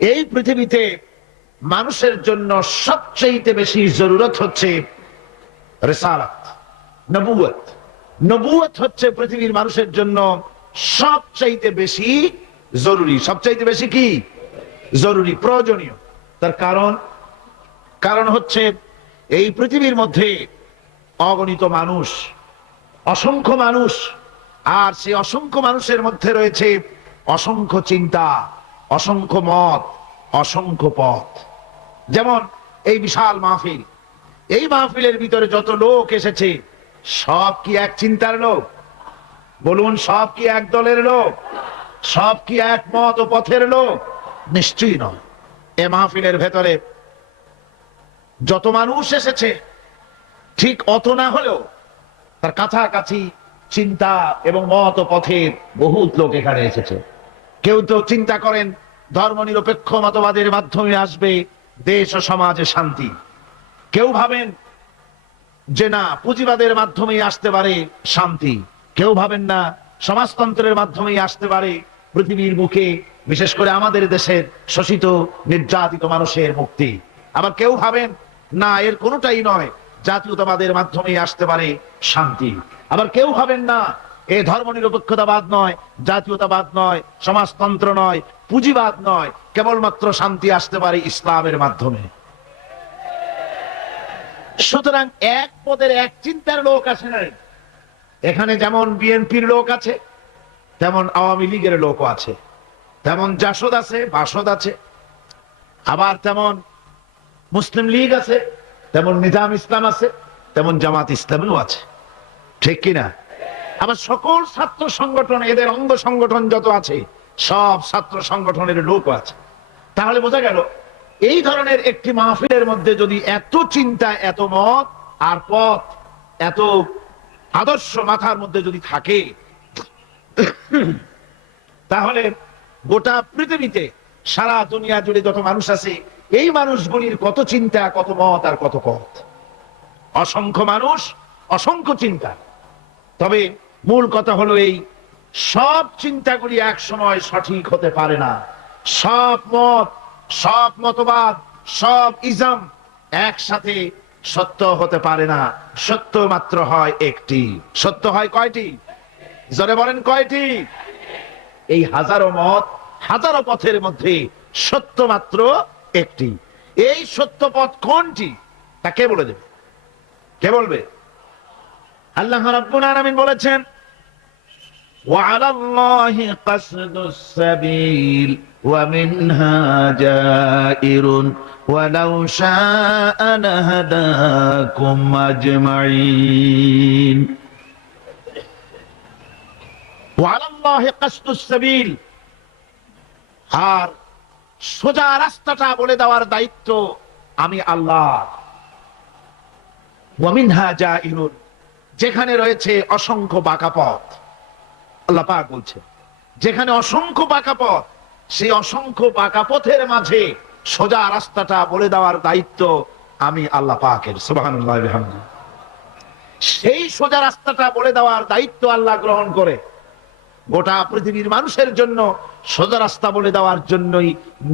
এই পৃথিবীতে মানুষের জন্য সবচেয়ে বেশি জরুরত হচ্ছে রিসালাত, নবুয়ত। নবুয়ত হচ্ছে পৃথিবীর মানুষের জন্য সবচাইতে বেশি জরুরি। সবচাইতে বেশি কি জরুরি, প্রয়োজনীয়। তার কারণ হচ্ছে এই পৃথিবীর মধ্যে অগণিত মানুষ, অসংখ্য মানুষ, আর সেই অসংখ্য মানুষের মধ্যে রয়েছে অসংখ্য চিন্তা, অসংখ্য মত, অসংখ্য পথ। যেমন এই বিশাল মাহফিল, এই মাহফিলের ভিতরে যত লোক এসেছে সব কি এক চিন্তার লোক? বলুন, সব কি এক দলের লোক? সব কি এক মত ও পথের লোক? নিশ্চয়ই নয়। এ মাহফিলের ভেতরে যত মানুষ এসেছে ঠিক অত না হলেও তার কাছাকাছি চিন্তা এবং মত ও পথের বহুত লোক এখানে এসেছে। কেউ তো চিন্তা করেন ধর্মনিরপেক্ষ মতবাদের মাধ্যমে আসবে দেশ ও সমাজে শান্তি। কেউ ভাবেন যে না, পুঁজিবাদের মাধ্যমেই আসতে পারে শান্তি। কেউ ভাবেন না সমাজতন্ত্রের মাধ্যমেই আসতে পারে পৃথিবীর বুকে, বিশেষ করে আমাদের দেশের শোষিত নির্যাতিত মানুষের মুক্তি। আবার কেউ ভাবেন না, এর কোনোটাই নয়, জাতীয়তাবাদের মাধ্যমেই আসতে পারে শান্তি। আবার কেউ ভাবেন না, এ ধর্মনিরপেক্ষতাবাদ নয়, জাতীয়তাবাদ নয়, সমাজতন্ত্র নয়, পুঁজিবাদ নয়, কেবলমাত্র শান্তি আসতে পারে ইসলামের মাধ্যমে। সুতরাং এক পদের এক চিন্তার লোক আসে নাই। এখানে যেমন বিএনপির লোক আছে, তেমন আওয়ামী লীগের লোকও আছে, তেমন জাসদ আছে, বাসদ আছে, আবার তেমন মুসলিম লীগ আছে, তেমন নিজাম ইসলাম আছে, তেমন জামাত ইসলামও আছে। ঠিক কিনা? আবার সকল ছাত্র সংগঠন, এদের অঙ্গ সংগঠন যত আছে, সব ছাত্র সংগঠনের লোকও আছে। তাহলে বোঝা গেল, এই ধরনের একটি মাহফিলের মধ্যে যদি এত চিন্তা, এত মত আর পথ, এত আদর্শ মাথার মধ্যে যদি থাকে, তাহলে গোটা পৃথিবীতে সারা দুনিয়া জুড়ে যত মানুষ আছে, এই মানুষগুলির কত চিন্তা, কত মত আর কত পথ। অসংখ্য মানুষ, অসংখ্য চিন্তা। তবে মূল কথা হলো এই, সব চিন্তাগুলি এক সময় সঠিক হতে পারে না। সব মত, সব মতবাদ, সব ইজম একসাথে সত্য হতে পারে না। সত্য মাত্র হয় একটি। সত্য হয় কয়টি? জোরে বলেন, কয়টি? এই হাজারো মত, হাজারো পথের মধ্যে সত্য মাত্র একটি। এই সত্য পথ কোনটি তা কে বলে দেবে? কে বলবে? আল্লাহ রাব্বুল আলামিন বলেছেন, وعلى الله قصد السبيل ومنها جائر ولو شاء لهداكم أجمعين وعلى الله قصد السبيل। আর সোজা রাস্তাটা বলে দেওয়ার দায়িত্ব আমি আল্লাহ। ওয়ামিনহা জাইরুন, যেখানে রয়েছে অসংখ্য বাঁকা পথ, আল্লাহ পাক বলছেন যেখানে অসংখ্য বাঁকা পথ, সেই অসংখ্য বাঁকা পথের মাঝে সোজা রাস্তাটা বলে দেওয়ার দায়িত্ব আমি আল্লাহ পাকের। সুবহানাল্লাহ ওয়া বিহামদিহি। সেই সোজা রাস্তাটা বলে দেওয়ার দায়িত্ব আল্লাহ গ্রহণ করে গোটা পৃথিবীর মানুষের জন্য সোজা রাস্তা বলে দেওয়ার জন্যই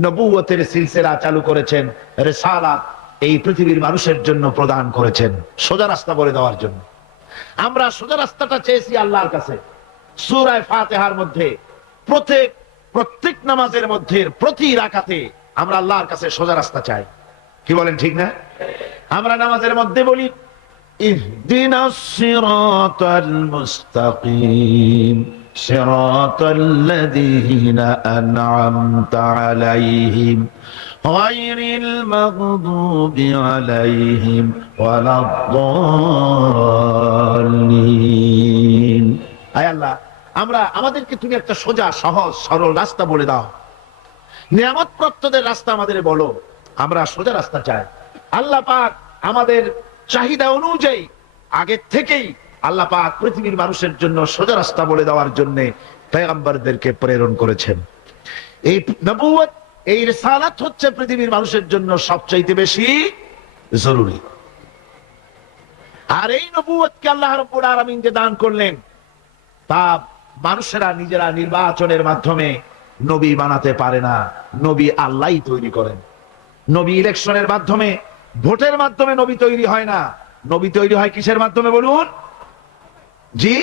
নবুয়তের সিলসিলা চালু করেছেন, রিসালাত এই পৃথিবীর মানুষের জন্য প্রদান করেছেন, সোজা রাস্তা বলে দেওয়ার জন্য। আমরা সোজা রাস্তাটা চেয়েছি আল্লাহর কাছে। সূরা ফাতিহার মধ্যে প্রত্যেক নামাজের মধ্যে প্রতি রাকাতে আমরা আল্লাহর কাছে সোজা রাস্তা চাই। কি বলেন, ঠিক না? আমরা নামাজের মধ্যে বলি, ইহদিনাস সিরাতাল মুস্তাকিম সিরাতাল্লাযীনা আন'আমতা আলাইহিম গায়রিল মাগদুবি আলাইহিম ওয়ালাদ-দাল্লিন। আয় আল্লাহ, আমাদেরকে তুমি একটা সোজা, সহজ, সরল রাস্তা বলে দাও। নিয়ামত প্রাপ্তদের রাস্তা আমাদের বলো। আমরা সোজা রাস্তা চাই। আল্লাহ পাক আমাদের চাহিদা অনুযায়ী আগে থেকেই আল্লাহ পাক পৃথিবীর মানুষের জন্য সোজা রাস্তা বলে দেওয়ার জন্য পয়গম্বরদেরকে প্রেরণ করেছেন। এই নবুয়ত, এই রিসালাত হচ্ছে পৃথিবীর মানুষের জন্য সবচাইতে বেশি জরুরি। আর এই নবুয়তকে আল্লাহ রাব্বুল আলামিন যে দান করলেন, তা মানুষেরা নিজেরা নির্বাচনের মাধ্যমে নবী বানাতে পারে না, নবী আল্লাহই তৈরি করেন। নবী ইলেকশনের মাধ্যমে, ভোটের মাধ্যমে নবী তৈরি হয় না। নবী তৈরি হয় কিসের মাধ্যমে বলুন? জি,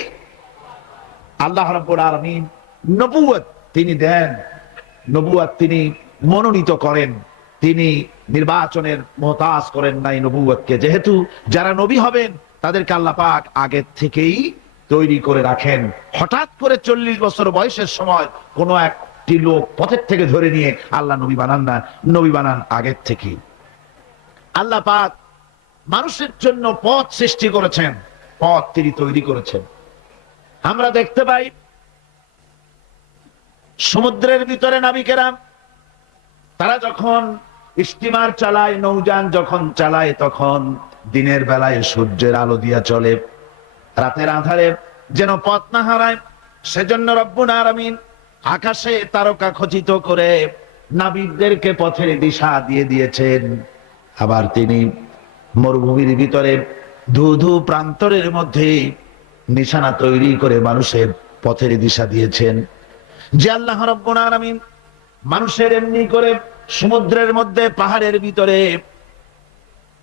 আল্লাহ রাব্বুল আলামিন নবুয়ত তিনি দেন, নবুয়ত তিনি মনোনীত করেন, তিনি নির্বাচনের মুহতাজ করেন নাই নবুয়তকে। যেহেতু যারা নবী হবেন তাদেরকে আল্লাহ পাক আগে থেকেই তৈরি করে রাখেন। হঠাৎ করে 40 বছর বয়সের সময় কোন একটি লোক পথের থেকে ধরে নিয়ে আল্লাহ নবী বানান না, নবী বানান আগের থেকেই। আল্লাহ পাক মানুষের জন্য পথ সৃষ্টি করেছেন, পথ তিনি তৈরি করেছেন। আমরা দেখতে পাই সমুদ্রের ভিতরে নাবিকেরা তারা যখন স্টিমার চালায়, নৌযান যখন চালায়, তখন দিনের বেলায় সূর্যের আলো দিয়া চলে, রাতের আধারে যেন পথ না হারায় সেজন্য রব্বুল আলামিন আকাশে তারকা খচিত করে নাবিকদেরকে পথের দিশা দিয়ে দিয়েছেন। আবার তিনি মরুভূমির ভিতরে ধুধু প্রান্তরের মধ্যে নিশানা তৈরি করে মানুষের পথের দিশা দিয়েছেন। যে আল্লাহ রাব্বুল আলামিন মানুষের এমনি করে সমুদ্রের মধ্যে, পাহাড়ের ভিতরে,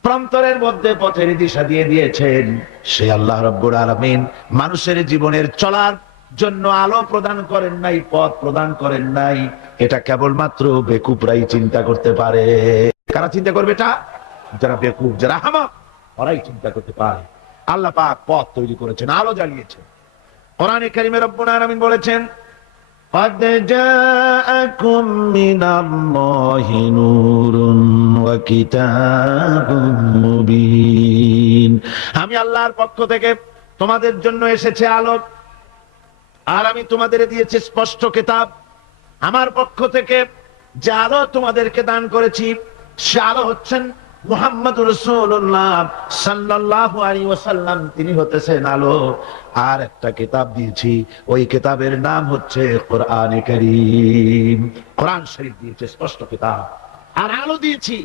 প্রান্তরের মধ্যে পথের দিশা দিয়ে দিয়েছেন, সে আল্লাহ রাব্বুল আলামিন মানুষের জীবনের চলার জন্য আলো প্রদান করেন নাই, পথ প্রদান করেন নাই। এটা কেবলমাত্র বেকুবরাই চিন্তা করতে পারে। কারা চিন্তা করবে এটা? যারা বেকুব, যারা আহমক, ওরাই চিন্তা করতে পারে। আল্লাহ পাক পথ তৈরি করেছেন, আলো জ্বালিয়েছেন। কোরআনে কারীমে রব্বুল আলামিন বলেছেন, قد جاءكم من الله نور وكتاب مبين। আমি আল্লাহর পক্ষ থেকে তোমাদের জন্য এসেছে আলো, আর আমি তোমাদের দিয়েছি স্পষ্ট কিতাব। আমার পক্ষ থেকে যে আলো তোমাদেরকে দান করেছি সে আলো হচ্ছেন মুহাম্মদুর রাসূলুল্লাহ সাল্লাল্লাহু আলাইহি ওয়াসাল্লাম, তিনি হতেছেন আলো। আর একটা কিতাব দিয়েছি, ওই কিতাবের নাম হচ্ছে কোরআনে কারীম। কোরআন শরীফ দিয়েছে স্পষ্ট কিতাব। আর আলো দিয়েছি,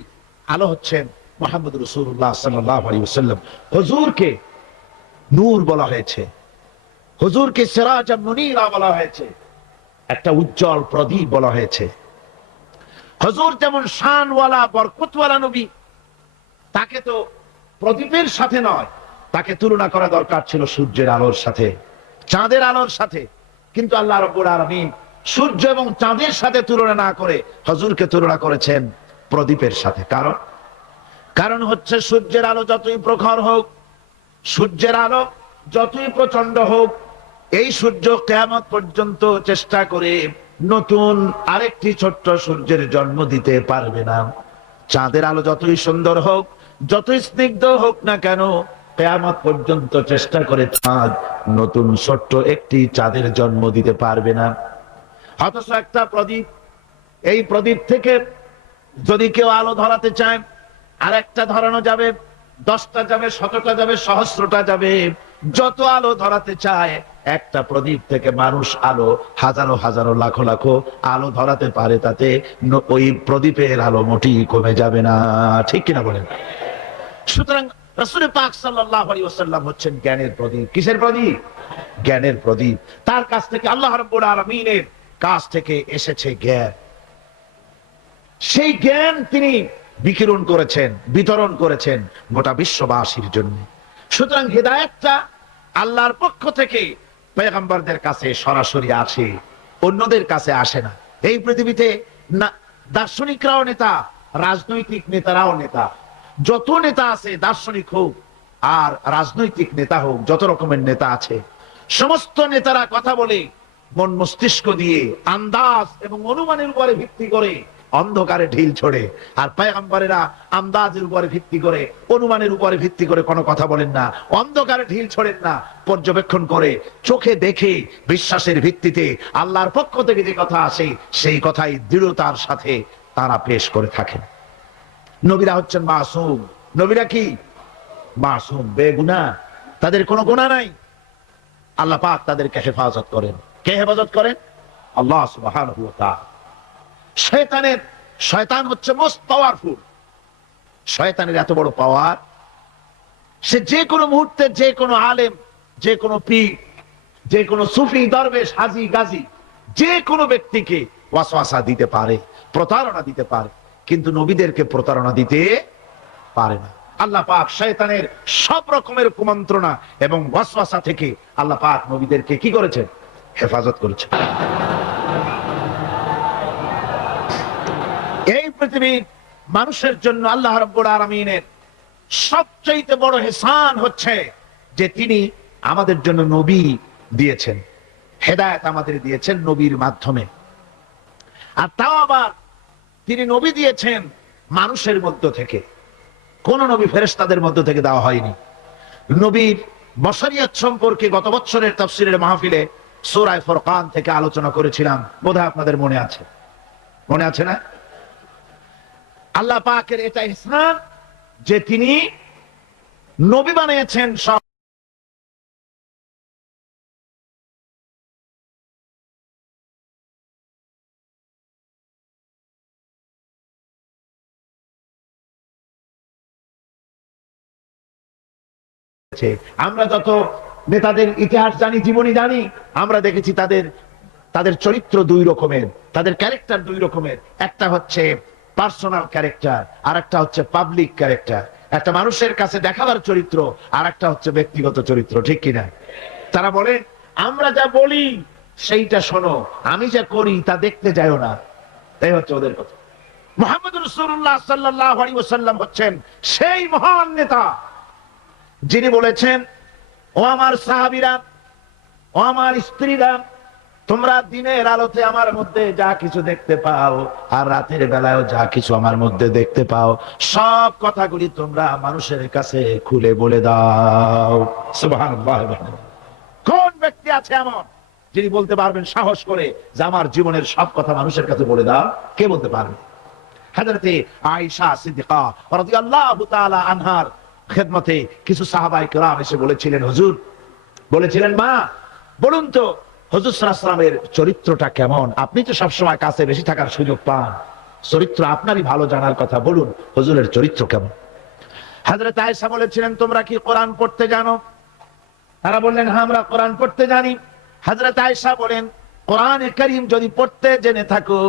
আলো হচ্ছেন মুহাম্মদুর রাসূলুল্লাহ সাল্লাল্লাহু আলাইহি ওয়াসাল্লাম। হুজুরকে নূর বলা হয়েছে, হুজুরকে সিরাজাম মুনীরা বলা হয়েছে, একটা উজ্জ্বল প্রদীপ বলা হয়েছে। হুজুর যেমন শানওয়ালা, বরকতওয়ালা নবী, তাকে তো প্রদীপের সাথে নয়, তাকে তুলনা করা দরকার ছিল সূর্যের আলোর সাথে, চাঁদের আলোর সাথে। কিন্তু আল্লাহ রাব্বুল আলামিন সূর্য এবং চাঁদের সাথে তুলনা না করে হুজুরকে তুলনা করেছেন প্রদীপের সাথে। কারণ হচ্ছে সূর্যের আলো যতই প্রখর হোক, সূর্যের আলো যতই প্রচন্ড হোক, এই সূর্য কিয়ামত পর্যন্ত চেষ্টা করে নতুন আরেকটি ছোট্ট সূর্যের জন্ম দিতে পারবে না। চাঁদের আলো যতই সুন্দর হোক, যতই স্নিগ্ধ হোক না কেন, কিয়ামত পর্যন্ত চেষ্টা করে চাঁদ নতুন ছোট্ট একটি চাঁদের জন্ম দিতে পারবে না। অথচ একটা প্রদীপ, এই প্রদীপ থেকে যদি কেউ আলো ধরাতে চায়, আর একটা ধরানো যাবে, 10টা যাবে, 100টা যাবে, সহস্রটা যাবে। যত আলো ধরাতে চায়, একটা প্রদীপ থেকে মানুষ আলো হাজারো হাজারো লাখো লাখো আলো ধরাতে পারে, তাতে ওই প্রদীপের আলো মোটেই কমে যাবে না। ঠিক কিনা বলেন? সুতরাং রাসূল পাক সাল্লাল্লাহু আলাইহি ওয়াসাল্লাম হচ্ছেন জ্ঞানের প্রদীপ। কিসের প্রদীপ? জ্ঞানের প্রদীপ। তার কাছ থেকে, আল্লাহ রাব্বুল আলামিনের কাছ থেকে এসেছে জ্ঞান। সেই জ্ঞান তিনি বিকিরণ করেছেন, বিতরণ করেছেন গোটা বিশ্ববাসীর জন্য। সুতরাং হিদায়াতটা আল্লাহর পক্ষ থেকে পয়গম্বরদের কাছে সরাসরি আসে, অন্যদের কাছে আসে না। এই পৃথিবীতে দার্শনিকরাও নেতা, রাজনৈতিক নেতারাও নেতা। যত নেতা আছে, দার্শনিক হোক আর রাজনৈতিক নেতা হোক, যত রকমের নেতা আছে, সমস্ত নেতারা কথা বলে মন মস্তিষ্ক দিয়ে, আন্দাজ এবং অনুমানের উপরে ভিত্তি করে অন্ধকারে ঢিল ছোড়ে। আর পয়গম্বরেরা আন্দাজের উপরে ভিত্তি করে, অনুমানের উপরে ভিত্তি করে কোনো কথা বলেন না, অন্ধকারে ঢিল ছোড়েন না, পর্যবেক্ষণ করে, চোখে দেখে, বিশ্বাসের ভিত্তিতে আল্লাহর পক্ষ থেকে যে কথা আসে সেই কথাই দৃঢ়তার সাথে তারা পেশ করে থাকেন। নবীরা হচ্ছেন মাসুম। নবীরা কি? মাসুম, বেগুনাহ, তাদের কোনো গুনাহ নাই। আল্লাহ পাক তাদেরকে হেফাজত করেন। কে হেফাজত করেন? আল্লাহ সুবহানাহু ওয়া তাআলা। শয়তান হচ্ছে মোস্ট পাওয়ারফুল। শয়তানের এত বড় পাওয়ার, সে যে কোনো মুহূর্তে যে কোনো আলেম, যে কোনো পীর, যে কোনো সুফি, দরবেশ, হাজি, গাজী, যে কোনো ব্যক্তিকে ওয়াসওয়াসা দিতে পারে, প্রতারণা দিতে পারে, কিন্তু নবীদেরকে প্রতারণা দিতে পারে না। আল্লাহ পাক শয়তানের সব রকমের কুমন্ত্রণা এবং ওয়াসওয়াসা থেকে আল্লাহ পাক নবীদেরকে কি করেছেন? হেফাজত করেছেন। এই পৃথিবীর মানুষের জন্য আল্লাহ রাব্বুল আলামিনের সবচেয়ে বড় ইহসান হচ্ছে যে তিনি আমাদের জন্য নবী দিয়েছেন, হেদায়েত আমাদের দিয়েছেন নবীর মাধ্যমে। আর তাও আবার তিনি নবী দিয়েছেন মানুষের মধ্য থেকে, কোন নবী ফেরেশতাদের মধ্য থেকে দেওয়া হয়নি। নবীর বশরিয়ত সম্পর্কে গত বছরের তাফসীরের মাহফিলে সূরা ফুরকান থেকে আলোচনা করেছিলাম, বোধহয় আপনাদের মনে আছে, মনে আছে না? আল্লাহ পাকের এটা ইহসান যে তিনি নবী বানিয়েছেন সব আমরা যত নেতাদের ইতিহাস জানি, জীবনী জানি, আমরা দেখেছি তাদের তাদের চরিত্র দুই রকমের, তাদের ক্যারেক্টার দুই রকমের। একটা হচ্ছে পার্সোনাল ক্যারেক্টার, আর একটা হচ্ছে পাবলিক ক্যারেক্টার। একটা মানুষের কাছে দেখাবার চরিত্র, আর একটা হচ্ছে ব্যক্তিগত চরিত্র, ঠিক কিনা? তারা বলে আমরা যা বলি সেইটা শোনো, আমি যা করি তা দেখতে যাও না। তাই হচ্ছে ওদের কথা। মুহাম্মদ রাসূলুল্লাহ সাল্লাল্লাহু আলাইহি ওয়াসাল্লাম হচ্ছেন সেই মহান নেতা যিনি বলেছেন, ও আমার সাহাবীরা, ও আমার স্ত্রীরা, তোমরা দিনের আলোতে আমার মধ্যে যা কিছু দেখতে পাও আর রাতের বেলায়ও যা কিছু আমার মধ্যে দেখতে পাও, সব কথাগুলি তোমরা মানুষের কাছে খুলে বলে দাও। সুবহানাল্লাহ। কোন ব্যক্তি আছে এমন যিনি বলতে পারবেন সাহস করে যে আমার জীবনের সব কথা মানুষের কাছে বলে দাও? কে বলতে পারবে? হযরতে আয়েশা সিদ্দিকা রাদিয়াল্লাহু তাআলা আনহার খেদমতে কিছু সাহাবায়ে কেরাম এসে বলেছিলেন, হুজুর, বলেছিলেন মা বলুন তো হুজুর সাল্লাল্লাহু আলাইহি ওয়াসাল্লামের চরিত্রটা কেমন? আপনি তো সবসময় কাছে বেশি থাকার সুযোগ পান, চরিত্র আপনারই ভালো জানার কথা, বলুন হুজুরের চরিত্র কেমন? হযরত আয়েশা বলেছিলেন, তোমরা কি কোরআন পড়তে জানো? তারা বললেন, হ্যাঁ আমরা কোরআন পড়তে জানি। হযরত আয়েশা বলেন, কোরআনে কারীম যদি পড়তে জেনে থাকো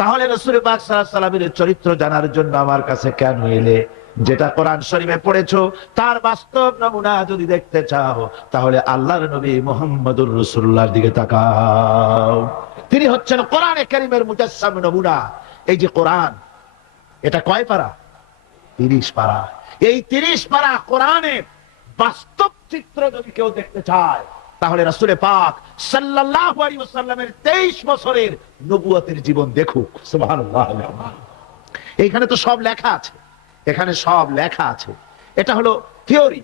তাহলে রাসূল পাক সাল্লাল্লাহু আলাইহি ওয়াসাল্লামের চরিত্র জানার জন্য আমার কাছে কেন এলে? যেটা কোরআন শরীফে পড়েছো তার বাস্তব নমুনা যদি দেখতে চাও তাহলে আল্লাহর নবী মুহাম্মদুর রাসূলুল্লাহর দিকে তাকাও। তিনি হচ্ছেন কোরআনে কারীমের মুজাসসাম নমুনা। এই যে কোরআন, এটা কয় পারা? 30 পারা। এই 30 পারা কোরআনের বাস্তব চিত্র যদি কেউ দেখতে চায় তাহলে রাসূল পাক সাল্লাল্লাহু আলাইহি ওয়াসাল্লামের 23 বছরের নবুয়তের জীবন দেখুক। সুবহানাল্লাহ। এইখানে তো সব লেখা আছে, এখানে সব লেখা আছে। এটা হলো থিওরি।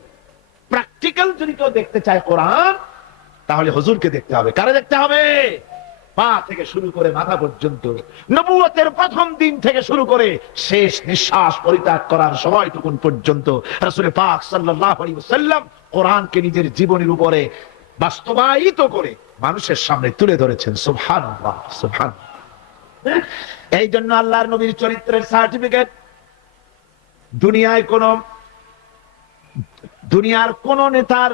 প্র্যাকটিক্যাল যদি কেউ দেখতে চায় কোরআন, তাহলে হুজুরকে দেখতে হবে। কারে দেখতে হবে? পা থেকে শুরু করে মাথা পর্যন্ত, নবুয়তের প্রথম দিন থেকে শুরু করে শেষ নিঃশ্বাস পরিত্যাগ করার সময়টুকুন পর্যন্ত রাসূল পাক সাল্লাল্লাহু আলাইহি ওয়াসাল্লাম কোরআনকে নিজের জীবনের উপরে বাস্তবায়িত করে মানুষের সামনে তুলে ধরেছেন। সুবহানাল্লাহ, সুবহানাল্লাহ। এই জন্য আল্লাহর নবীর চরিত্রের সার্টিফিকেট দুনিয়ার কোন নেতার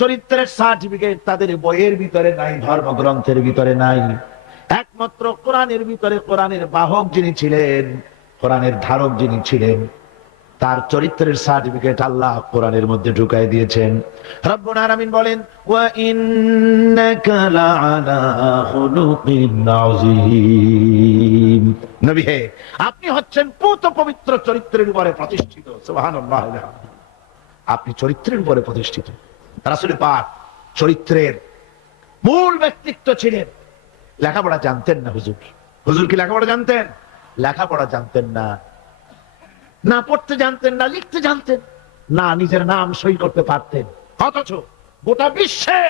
চরিত্রের সার্টিফিকেট তাদের বইয়ের ভিতরে নাই, ধর্মগ্রন্থের ভিতরে নাই। একমাত্র কোরআনের ভিতরে কোরআনের বাহক যিনি ছিলেন, কোরআনের ধারক যিনি ছিলেন, তার চরিত্রের সার্টিফিকেট আল্লাহ কোরআনের মধ্যে ঢুকাই দিয়েছেন। রব্বুল আলামিন বলেন, ওয়া ইন্নাকা লাআলা খুলুকিন আযীম। নবী হে, আপনি হচ্ছেন পূত পবিত্র চরিত্রের উপরে প্রতিষ্ঠিত। সুবহানাল্লাহ। আপনি চরিত্রের উপরে প্রতিষ্ঠিত। রাসূল পাক চরিত্রের মূল ব্যক্তিত্ব ছিলেন। লেখাপড়া জানতেন না হুজুর। হুজুর কি লেখাপড়া জানতেন? লেখাপড়া জানতেন না, না পড়তে জানতেন, না লিখতে জানতেন, না নিজের নাম সই করতে পারতেন। অথচ গোটা বিশ্বে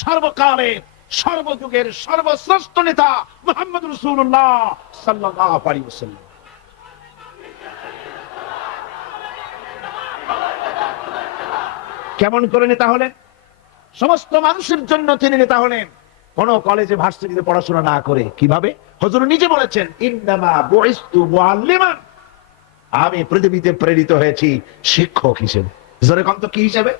সর্বকালে সর্বযুগের সর্বশ্রেষ্ঠ নেতা মুহাম্মদ রাসূলুল্লাহ সাল্লাল্লাহু আলাইহি ওয়াসাল্লাম। কেমন করে নেতা হলেন? সমস্ত মানুষের জন্য তিনি নেতা হলেন। কোন কলেজে ভার্সিটিতে পড়াশোনা না করে। কিভাবে? হুজুর নিজে বলেছেন, ইন্নামা বুইসতু মুআল্লিমান, আমি পৃথিবীতে প্রেরিত হয়েছি শিক্ষক হিসেবে। জোরে কম তো কি হিসেবে?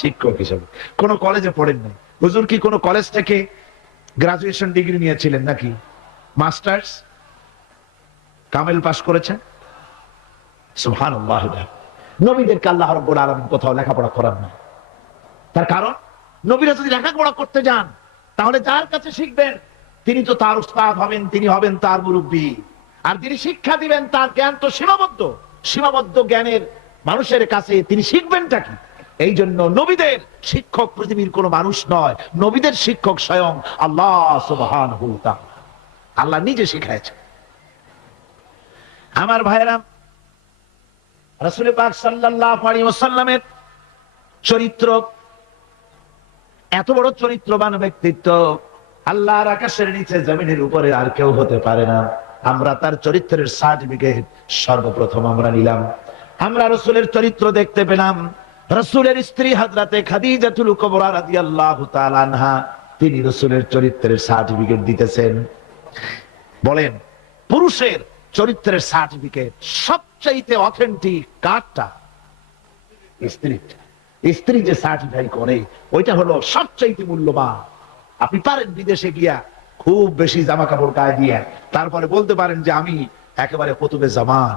শিক্ষক হিসেবে। কোন কলেজে পড়েন নাই হুজুর। কি কোন কলেজ থেকে গ্রাজুয়েশন ডিগ্রি নিয়েছিলেন নাকি? মাস্টার্স কামেল পাস করেছেন। সুবহানাল্লাহ। নবীদেরকে আল্লাহ রাব্বুল আলামিন কোথাও লেখাপড়া করান না। তার কারণ নবীরা যদি লেখাপড়া করতে যান তাহলে যার কাছে শিখবেন তিনি তো তার উস্তাদ হবেন, তিনি হবেন তার মুরব্বী। আর তিনি শিক্ষা দিবেন তার জ্ঞান তো সীমাবদ্ধ, সীমাবদ্ধ জ্ঞানের মানুষের কাছে তিনি শিখবেনটা কি? এই জন্য নবীদের শিক্ষক পৃথিবীর কোন মানুষ নয়, নবীদের শিক্ষক স্বয়ং আল্লাহ সুবহানাহু ওয়া তাআলা। আল্লাহ নিজে শিখাইছেন। আমার ভাইরা, রাসূল পাক সাল্লাল্লাহু আলাইহি ওয়াসাল্লামের চরিত্র এত বড় চরিত্রবান ব্যক্তিত্ব, আল্লাহর আকাশের নিচে জমিনের উপরে আর কেউ হতে পারে না। আমরা তার চরিত্রের সার্টিফিকেট সর্বপ্রথম আমরা নিলাম। আমরা রাসূলের চরিত্র দেখতে পেলাম। রাসূলের স্ত্রী হযরতে খাদিজাতুল কুবরা রাদিয়াল্লাহু তাআলা আনহা, তিনি রাসূলের চরিত্রের সার্টিফিকেট দিতেছেন। বলেন, পুরুষের চরিত্রের সার্টিফিকেট সবচাইতে অথেন্টিক কারটা? স্ত্রীটা। স্ত্রী যে সার্টিফাই করে ওইটা হলো সবচাইতে মূল্যবান। আপনি পারেন বিদেশে গিয়া খুব বেশি জামা কাপড় গায়ে দিয়ে তারপরে বলতে পারেন যে আমি একেবারে কুতুবে জামান,